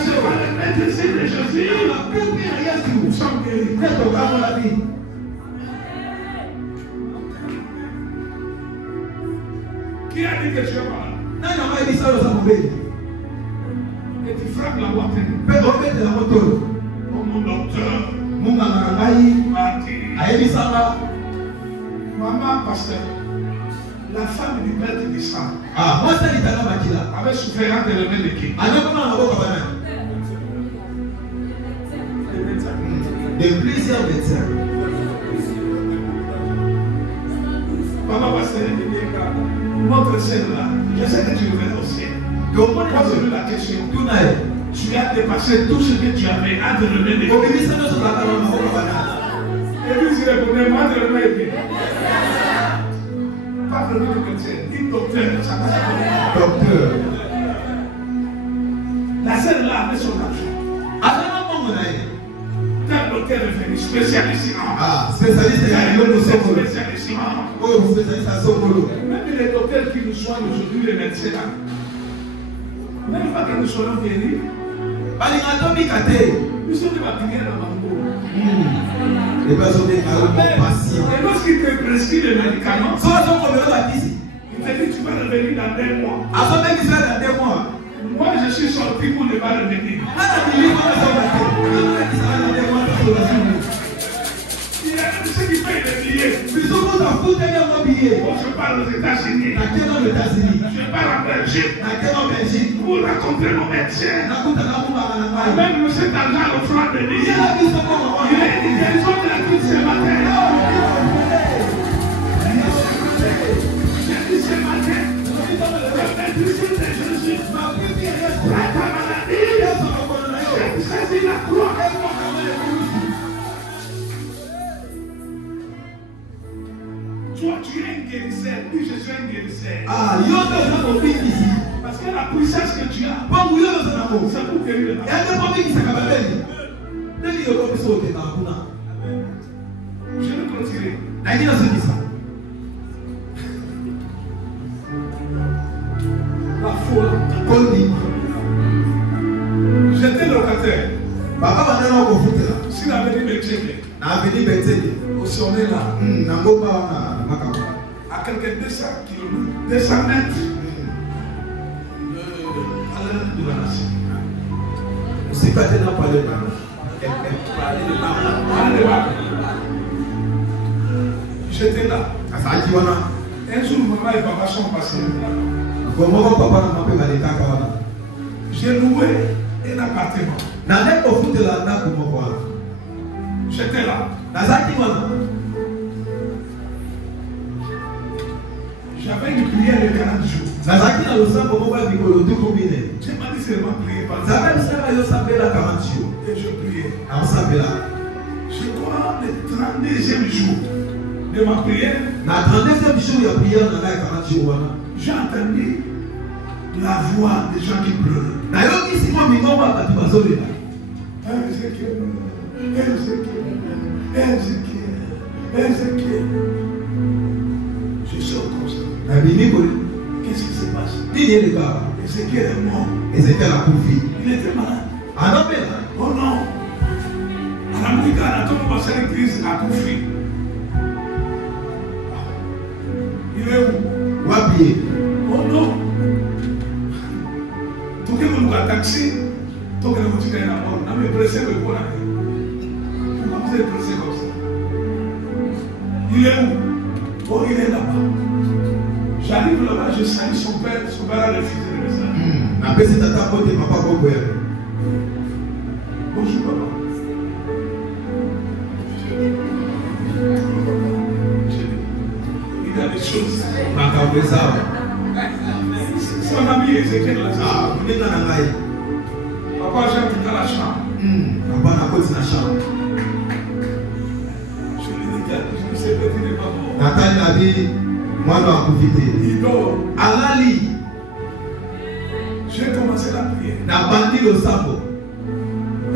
Je vois le médecin de Jésus. Nous sommes guéris. Qui a dit que tu es malade? Et tu frappes la boîte. Oh mon docteur. Maman, pasteur, la femme du prêtre d'Israël avait souffert de lever les pieds. De plusieurs médecins. Maman, pasteur, notre sœur là, je sais que tu veux aussi. Donc, moi, je veux la question. Tu as dépassé tout ce que tu avais à te lever les pieds. Et puis, il répondait, moi, je le mets. Pas vraiment le médecin, ni docteur, ça va. Docteur. La sœur là avait son argent. Un docteur est venu, spécialiste en spécialiste en même les docteurs qui nous soignent aujourd'hui, les médecins là, même pas que nous soyons guéris, nous sommes des baptêmes dans Mango. Les personnes passives. Et lorsqu'il te prescrit les médicaments, il te dit tu vas revenir dans 2 mois. Moi je suis sorti pour ne pas revenir. Il y a même ceux qui payent les billets. Je parle aux États-Unis. Je parle en Belgique. Pour rencontrer nos médecins. Même cet argent au flanc de l'île. Ils ont de la toute ce matin. J'ai dit ce matin. Le médecin de Jésus. Ta maladie. J'ai saisi la croix. Toi, tu es un guérisseur. Oui, je suis un guérisseur. Parce que la puissance que tu as, ça peut guérir le malade. Je vais continuer. La foule. J'étais locataire. S'il avait dit Betcheke, aussi on est là. À quelques 200 km, 200 mètres de la nation. J'étais là. Un jour, maman et papa sont passés. J'ai loué un appartement. J'étais là. J'avais une prière de 40 jours. J'ai pas dit seulement prier par exemple. Et je priais. Je crois le 32e jour de ma prière. J'ai entendu la voix des gens qui pleurent. Ézéchiel. Je sors comme ça. Qu'est-ce qui se passe? Ézéchiel est mort. Il était malade. Oh non. À la musique, à la tombe, on va l'église à Koufi. Il est où? Oh non. Tout le monde va taxi. Tout le monde est là. On a mis pressé le coup là. Pourquoi vous êtes pressé comme ça? Il est où? Oh, il est là-bas. J'arrive là-bas, je salue son père a refusé le message. Bonjour papa. Il y a des choses. Son ami Ézéchiel là. Ah, vous êtes dans la maille. Papa, j'habite dans la chambre. Papa, n'a pas de la chambre. Je lui dis que je ne sais pas qu'il n'est pas mort. Nathan a dit, moi, je vais profiter. Il dort. Alali. J'ai commencé la prière. N'a bandi le sambo.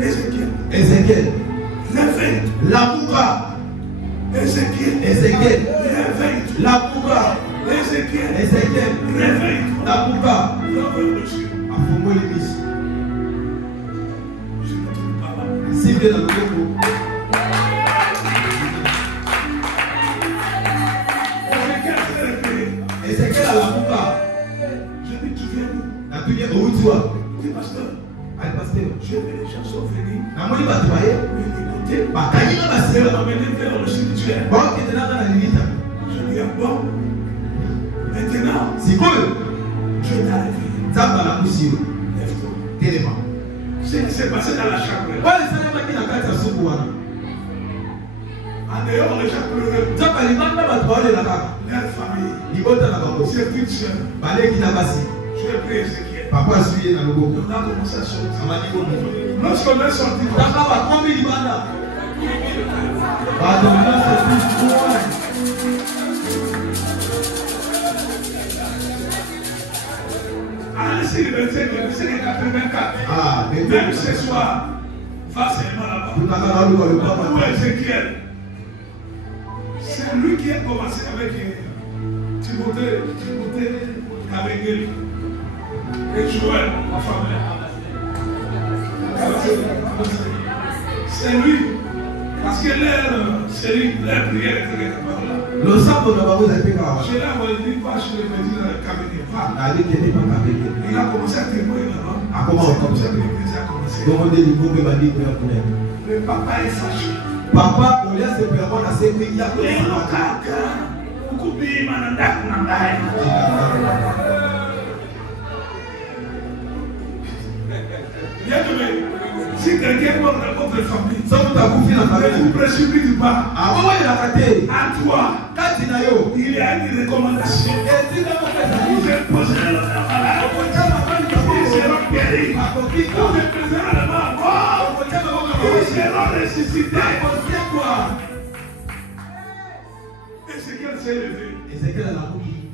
Ézéchiel. Ézéchiel. Réveille. La Mouka. Ézéchiel. Ézéchiel. Réveille. La Mouka. Ézéchiel. Ézéchiel. Réveille. La Mouka. Réveille, monsieur. A Fongo Libis. Je ne trouve pas là. Si bien dans le groupe. Ézéchiel s'est réveillé. Ézéchiel à la Mouka. Je dis, tu viens où? La tu viens où tu vois? Tu es pasteur. Allez, pasteur. J'ai vu les gens sont venus. La moni va travailler. Mais écoutez, Bah, quand il va c'est passer. emmené vers le cimetière. Bon, qui est dans la limite. Je dis, ah bon. Maintenant, Si quoi? Dieu t'a réveillé. Ça va la poussière. Lève-toi. Téléma. Ce qui s'est passé dans la chambre. Ouais, ça n'est pas qui n'a qu'à être sous quoi. En dehors, les gens pleuraient. Ça va, il m'a pas parlé là bas. Leur famille. Il va dans la bas. C'est plus cher. Balai qui n'a pas si. Je vais prier Ézéchiel. Papa suit dans le groupe. On a commencé à sortir. Ça m'a dit comment. Lorsqu'on est sorti, Papa va combien il va là? Pardon, là c'est plus quoi? c'est le 25, le 84. Ah, même ce soir, va seulement là-bas. Pour Ézéchiel, c'est lui qui a commencé avec Timothée Kabengeli et Joël, la famille. C'est lui. Parce que c'est lui, leur prière était par là. Le sabre de Babou a été là. Je l'ai envoyé, pas chez le président de Kabengeli. Il a commencé à témoigner là-bas. Comment on commence à l'église a commencé. Le papa est fâché. Papa, on lui a se permettre à se payer à si quelqu'un mort dans votre famille, ça vous a bouffé la famille. Ne vous précipite pas. Ah, moi, il a raté. À toi, il y a une recommandation. Et si vous vous êtes posé dans le malade, ils seront guéris. Vous êtes présent à la mort, ils seront ressuscités. Ézéchiel s'est levé. Ézéchiel a la bouille.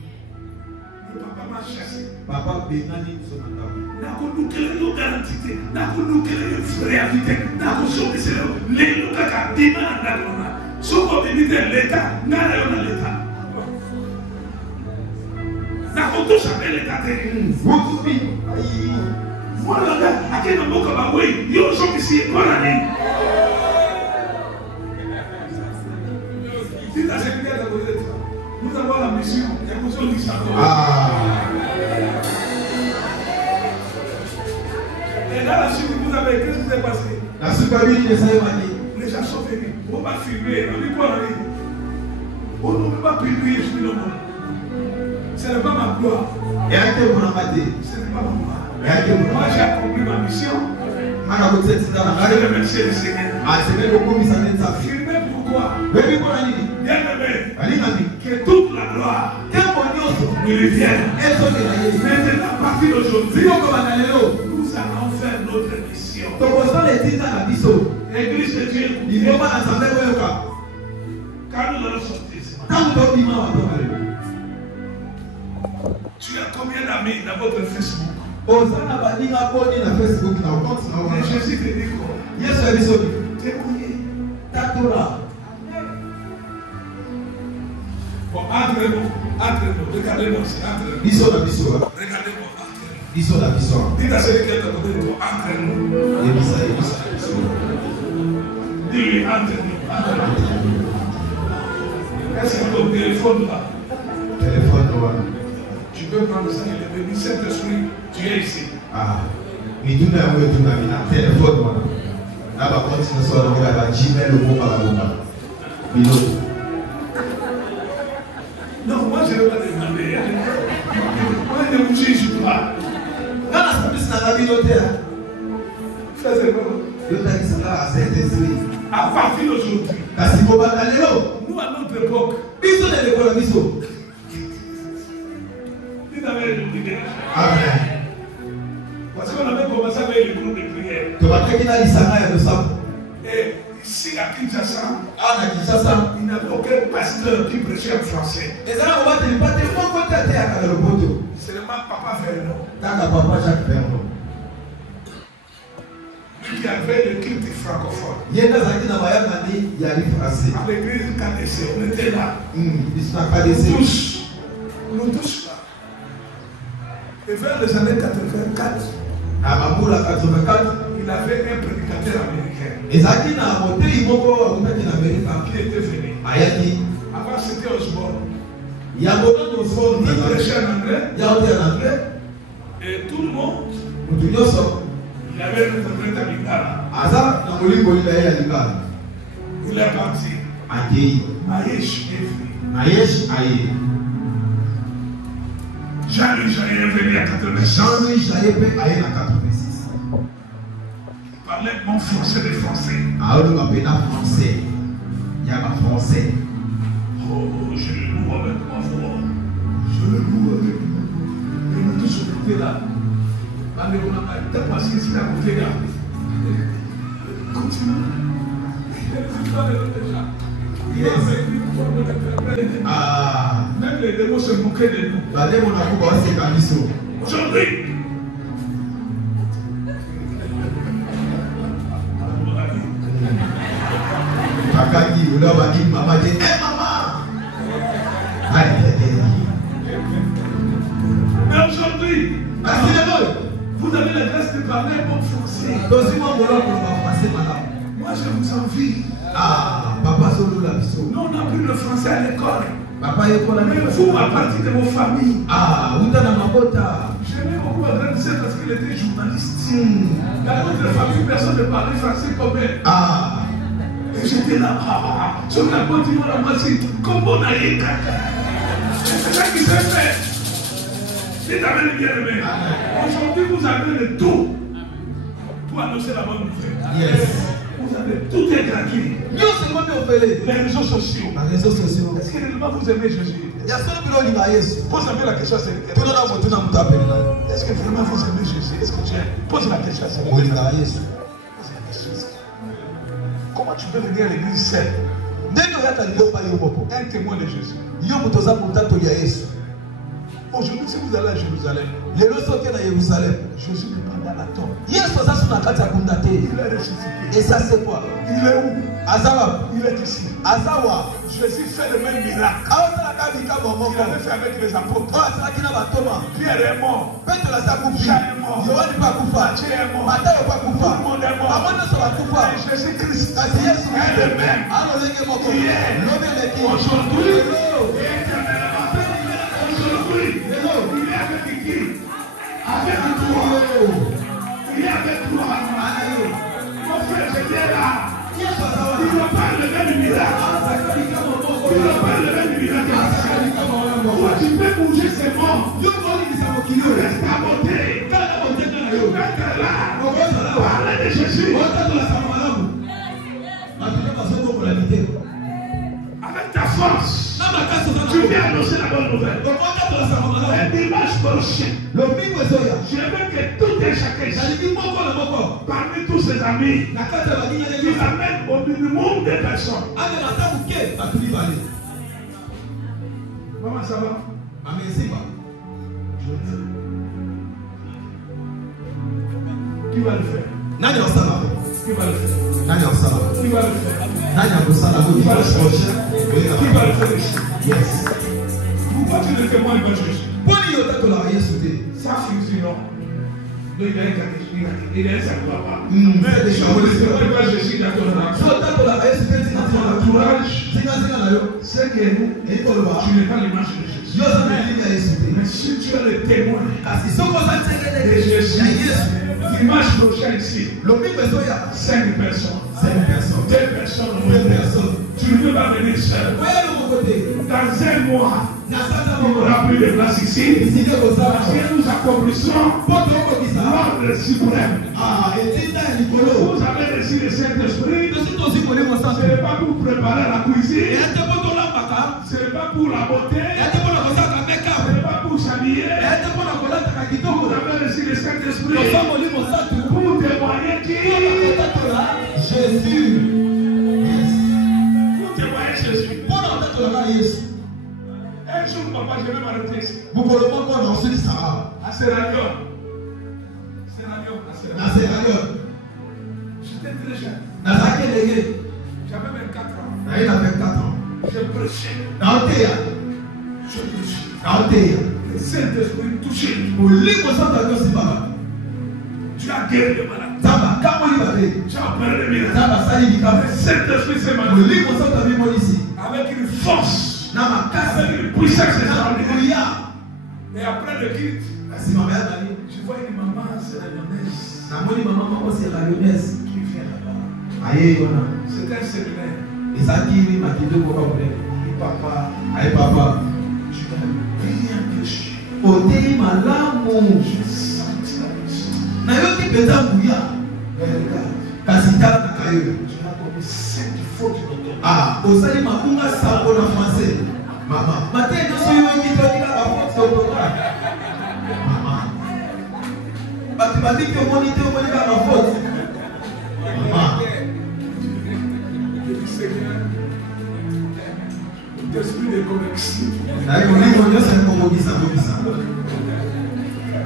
Le papa m'a chassé. Papa Benani son entame. Nakonukele yo garantite, nakonukele yo réalité, nakosokisele lelo kaka dima ndakona. Soko bimite l'État, ngara yo na l'État. Nakotosha be l'État te. Wotubi. Voilà là, akena mboka ba we, yo sokisi kona ni. Si ta secrétaire de l'État, nous avons la mission, il y a besoin de ça. Et dans la suite, vous avez, qu'est-ce qui s'est passé? La supervision de Saïmani. Les gens sont venus. On va filmer. On dit quoi? On ne peut pas publier sur le monde. Ce n'est pas ma gloire. Et à quel moment Ce n'est pas ma gloire. Et à quel moment Moi, j'ai accompli ma mission. Je remercie le Seigneur. Ah, c'est même beaucoup mis en état. Filmer pourquoi? Bien aimé. Que toute la gloire nous revienne. Maintenant, à partir d'aujourd'hui, nous allons faire notre mission. L'église de Dieu, quand nous allons sortir, tu as combien d'amis dans votre Facebook? Et Jésus te dit quoi? Témoignez. Bon, entre-nous, regardez-moi aussi, entre-nous. Regardez-moi, entre-nous. Dites à celui qui est à côté de vous, entre-nous. Dis-lui, entre-nous. Est-ce que ton téléphone là? Tu peux prendre ça, il est venu, Saint-Esprit, tu es ici. Ah, mais tout le monde a téléphone. Là, par contre, si nous sommes là, Gmail, le mot par la non, moi je ne vais pas demander. Moi je ne vous juge pas. Non, c'est la vie de l'hôtel. Ça c'est bon. À partir d'aujourd'hui, nous à notre époque, vous avez le privilège. Amen. fait le groupe de prière. Et ici à Kinshasa, il n'y avait aucun pasteur qui prêchait en français. Seulement Papa Vernon. Lui qui avait le culte francophone. À l'église KDC, on était là. Nous tous là. Et vers les années 84, il avait un prédicateur américain qui était venu. Avant c'était Osborne. Il prêchait en anglais. Et tout le monde, il avait le prophète Abidala. Il est parti. Maïch est venu. Jean-Louis Jaïe est venu à 86. Il parlait mon français des Français. Oh, je le loue avec ma voix. Je le loue avec ma voix. Et nous tous on était là. On a passé ici à côté là. Continue. Même les démons se moquaient de nous. Aujourd'hui, mais aujourd'hui, vous avez la grâce de parler bon français. Moi je vous envie. Nous on a pris le français à l'école. Mais vous, à partir de vos familles. J'aimais beaucoup Adrien parce qu'il était journaliste. Dans notre famille, personne ne parlait français comme elle. Et j'étais là. Sur la porte, ils m'ont ramassé. Comme on a eu caca. C'est ça qui s'est fait. C'est avec les bien-aimés. Aujourd'hui, vous avez le tout pour annoncer la bonne nouvelle. Yes. Vous avez tout est gratuit. Les réseaux sociaux. Est-ce que réellement vous aimez Jésus? Pose un peu la question à celui qui est. Est-ce que vraiment vous aimez Jésus? Est-ce que tu aimes? Pose la question à celui qui est. Pose la question. Comment tu peux venir à l'église seule? Un témoin de Jésus. Aujourd'hui, si vous allez à Jérusalem, Jésus n'est pas dans la tombe. Il est ressuscité. Et ça c'est quoi? Il est où? Il est ici. Jésus fait le même miracle qu'il avait fait avec les apôtres. Pierre est mort. Jean est mort. Matthieu est mort. Tout le monde est mort. Et Jésus-Christ est le même. Hier, aujourd'hui, et éternellement. Aujourd'hui, il est avec qui? Avec toi. Il est avec toi. Mon frère, j'étais là. Il n'a pas le même miracle. Il n'a pas le même miracle. Toi, tu peux bouger ses morts. Tu restes à beauté. Tu peux être là. Parler de Jésus. Avec ta force. Tu viens annoncer la bonne nouvelle. Un dimanche prochain, je veux que tout et chacun, parmi tous ses amis, il amène au minimum de personnes. Maman, ça va? Qui va le faire? Qui va le faire? Qui va le faire? Qui va le faire ici? Yes. Pourquoi tu ne témoignes pas Jésus? Ça suffit, non? Il a un catéchisme, il a un savoir. Mais si vous ne témoignez pas Jésus dans ton entourage, c'est que tu n'es pas l'image de Jésus. Mais si tu es le témoin de Jésus, dimanche prochain ici, 5 personnes. 2 personnes. Tu ne peux pas venir seul. Dans un mois, il n'y aura plus de place ici. Parce que nous accomplissons l'ordre suprême. Vous avez reçu le Saint-Esprit. Ce n'est pas pour préparer la cuisine. Ce n'est pas pour la beauté. Ce n'est pas pour s'habiller. Vous avez reçu le Saint-Esprit pour je vais m'arrêter ici. Vous pouvez pas qu'on a ensuite ça. À Sierra Leone. J'étais très jeune. J'avais 24 ans. Je prêchais. Le Saint-Esprit touché. Tu as guéri le malade. Tu as opéré le miracle. Le Saint-Esprit s'est manifesté. Avec une force. Avec une puissance extraordinaire. Et après le culte, je vois une maman sénégalaise qui vient là-bas. C'est un séminaire. Il dit papa, tu vas bien pécher. Je sens la puissance. Tu as commis 7 fautes de ton l'esprit de connexion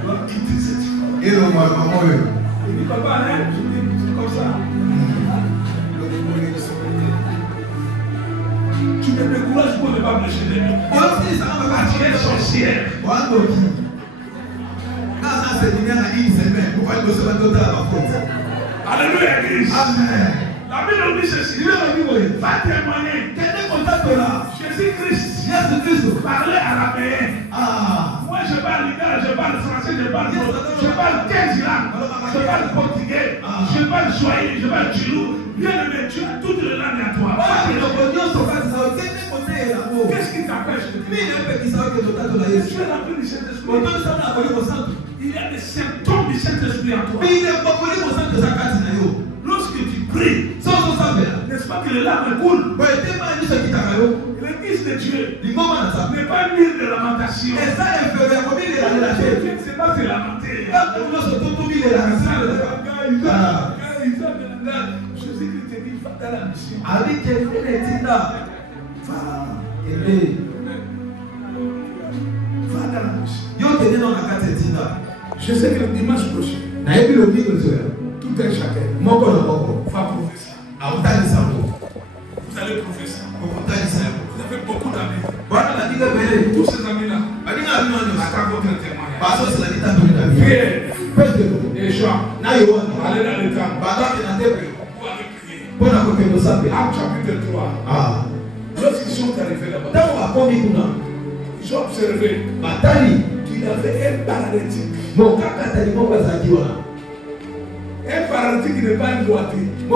doit quitter cette femme. Il dit papa, hein? Je dis c'est comme ça. Tu me décourages pour ne pas me gêner. Tu es sorcière. Alléluia, Église. Amen. La Bible dit ceci. Va témoigner. Jésus-Christ parlait araméen. Moi je parle italien, je parle français, je parle 15 langues. Je parle portugais, je parle swahili, je parle chilou. Bien aimé, tu as toutes les langues à toi. Qu'est-ce qui t'empêche de dire? Tu es rempli du Saint-Esprit. Il y a des symptômes du Saint-Esprit en toi. Lorsque tu pries, n'est-ce pas que les larmes coulent? L'église de Dieu n'est pas une île de lamentation. Dieu ne sait pas se lamenter. Jésus-Christ te dit, va dans la mission. Va dans la mission. Je sais que le dimanche prochain, tout un chacun va prouver ça. Vous allez prouver ça. Vous avez beaucoup d'amis. Tous ces amis-là, attendent votre témoignage. Pierre et Jean, allez dans le temple. Pour aller prier. Acte chapitre 3. Lorsqu'ils sont arrivés là-bas, ils ont observé qu'il avait un paralytique. Un paralytique n'est pas un boité. Un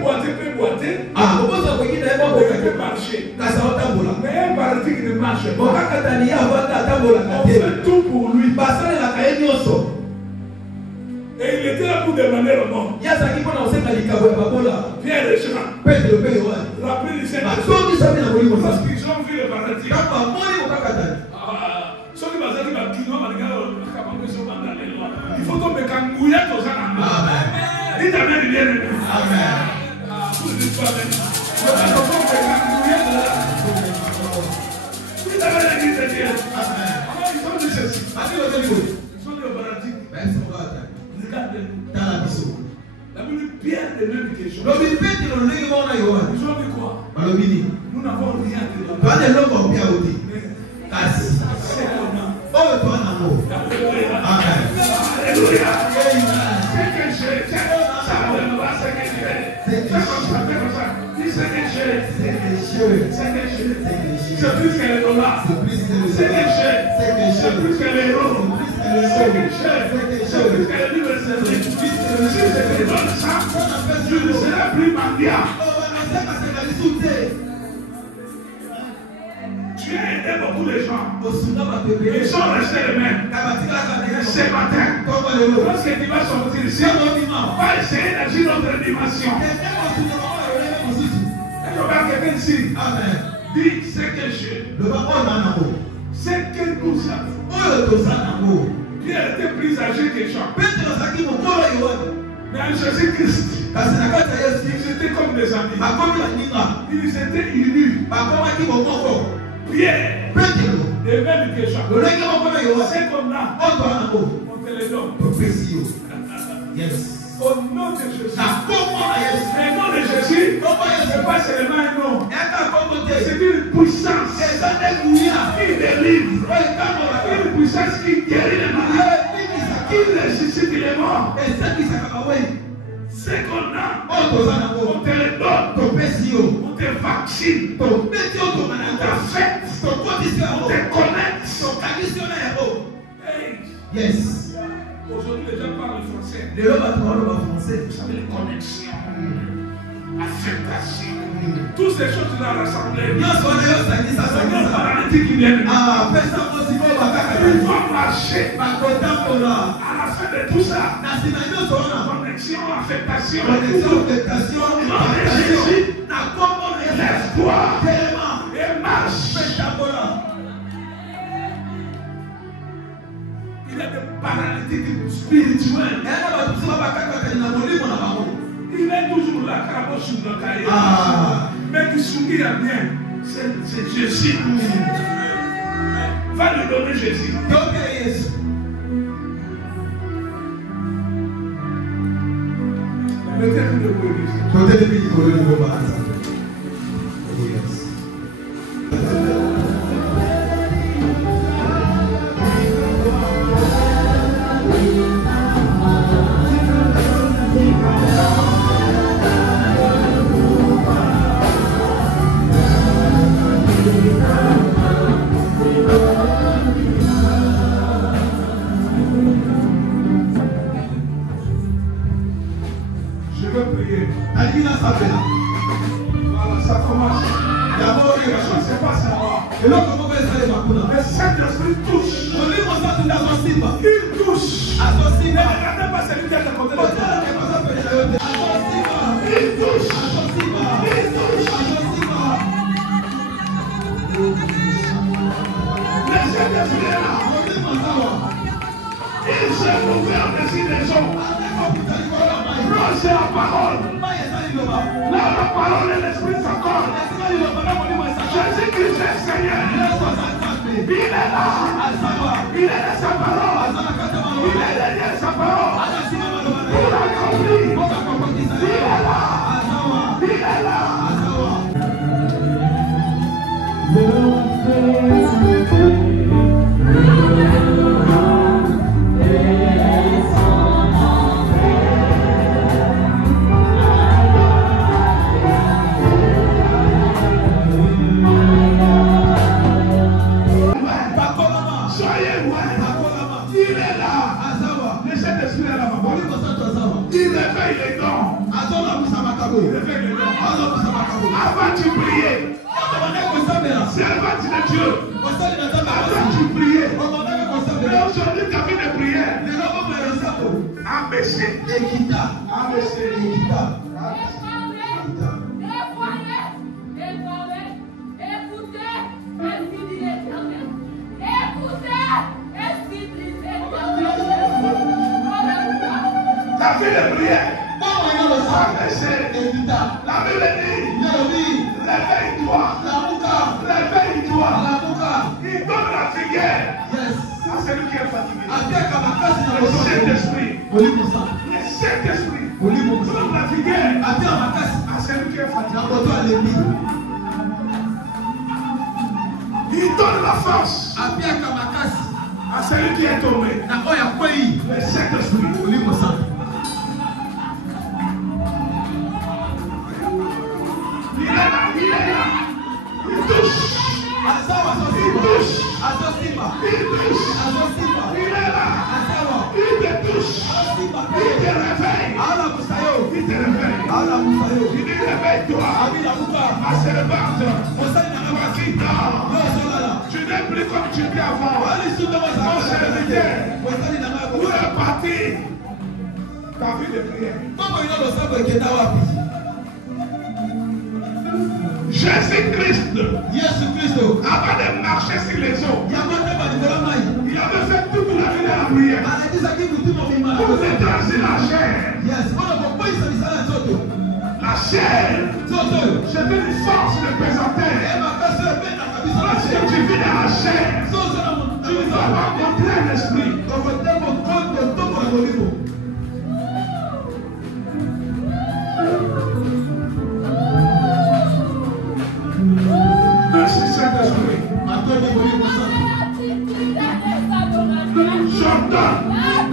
boité peut boiter. Il peut marcher. Mais un paralytique ne marche pas. On fait tout pour lui. Et il était là pour demander le nom. Pierre et Jean. Rappelez le Saint-Esprit. Parce qu'ils ont vu le paralytique. Il faut tomber quand vous êtes aux âmes. Dites Amen, bien aimé. Amen. Vous dites pas Amen. Dites Amen, l'église de Dieu. Amen. Ils ont dit ceci. Ils sont des paratiques. Regardez-nous. La Bible Pierre de même question. Ils ont dit quoi? Nous n'avons rien de nous. C'est qu'on a. Amen. Alléluia. C'est plus que les dollars. C'est plus que les euros. C'est plus que les livres services. Si je te donne ça, je ne serai plus mendiant. Tu as aidé beaucoup de gens. Ils sont restés les mêmes. Ce matin, lorsque tu vas sortir ici, va essayer d'agir dans notre dimension. Et regarde quelqu'un ici. Dis ce que j'ai. Ce que nous avons. Pierre était plus âgé que Jean. Mais en Jésus-Christ, ils étaient comme des amis. Ils étaient unis. Pierre. Et même que Jean. C'est comme là. On te les donne. Yes. Au nom de Jésus. Le nom de Jésus, c'est pas seulement un nom. C'est une puissance qui délivre. Une puissance qui guérit les malades. Qui ressuscite les morts. C'est qu'on a. On te le donne. On te vaccine. On t'affecte. On te connecte. Yes. Aujourd'hui, les gens parlent français. Les gens parlent français. Vous savez, les connexions, affectation, toutes ces choses là rassemblées. Il y a un paralytique qui vient. Ils vont marcher. À la fin de tout ça, connexion, affectation, lève-toi et marche. Il y a des paralytiques spirituels. Il est toujours là, crapaud sur le cahier. Mais tu souris à bien. C'est Jésus. Va lui donner Jésus. Mettez-vous debout, Église. Voilà, ça commence. D'abord, il y a quelque chose qui se passe là-bas. Et là, comment va être le Saint-Esprit touche. Il touche. Ne regardez pas celui qui est à côté de toi. Il touche. Le Saint-Esprit est là. Il s'est ouvert en dessus des gens. C'est la parole. Là, la parole et l'esprit s'accordent. Jésus-Christ est Seigneur. Il est là. Il est là sa parole. Il est derrière sa parole. Pour l'accomplir. Il est là. Il est là. Avant tu prier, servante de Dieu, avant tu prier, mais aujourd'hui ta vie de prière, ABC, ABC, ta vie de prière. La Bible dit, réveille-toi, réveille-toi. Il donne la vigueur à celui qui est fatigué. Le Saint-Esprit, donne la vigueur à celui qui est fatigué. Il donne la force à celui qui est tombé. Le Saint-Esprit. Il est là. Il touche. Il touche. Il est là. Il te touche. Il te réveille. Il te réveille. Il dit réveille-toi. Ma servante. Tu n'es plus comme tu étais avant. Mon serviteur. Où est parti ta vie de prière? Jésus-Christ, avant de marcher sur les eaux, il avait fait toute la vie de la prière. Pour détruire la chair. La chair, c'était une force de pesanteur. Lorsque tu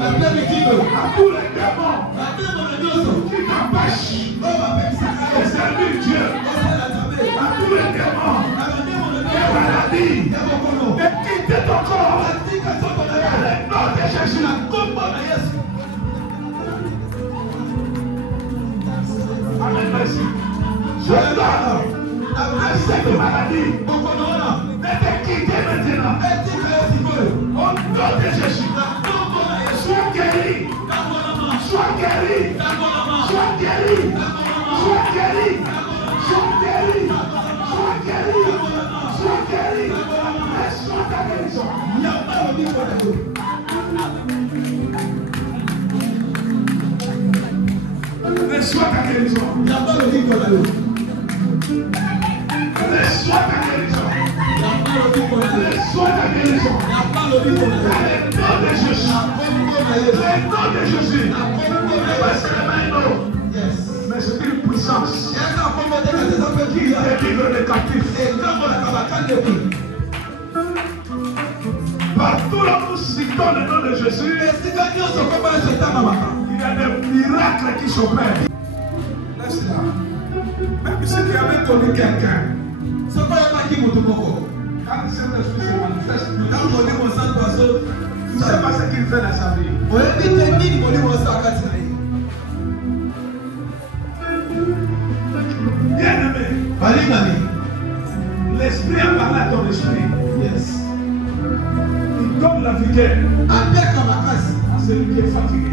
à tous les démons qui t'empêchent de servir Dieu, à tous les démons, les maladies, de quitter ton corps, le nom de Jésus. Amen, merci. Je donne à cette maladie de te quitter maintenant. Au nom de Jésus, sois guéri. Sois guéri. Sois guéri. Sois guéri. Sois guéri. Sois guéri. Sois guéri. Reçois ta guérison. Reçois ta guérison. Reçois ta guérison. Reçois ta guérison. Le nom de Jésus. Le nom de Jésus. Mais c'est une puissance qui délivre les captifs. Partout là où nous citons le nom de Jésus, il y a des miracles qui s'opèrent. Laisse-la. Même ceux qui avaient connu quelqu'un, quand le Saint-Esprit se manifeste, tu ne sais pas ce qu'il fait dans sa vie. Bien-aimé, l'Esprit a parlé à ton esprit. Yes. Il donne la vigueur à celui qui est fatigué.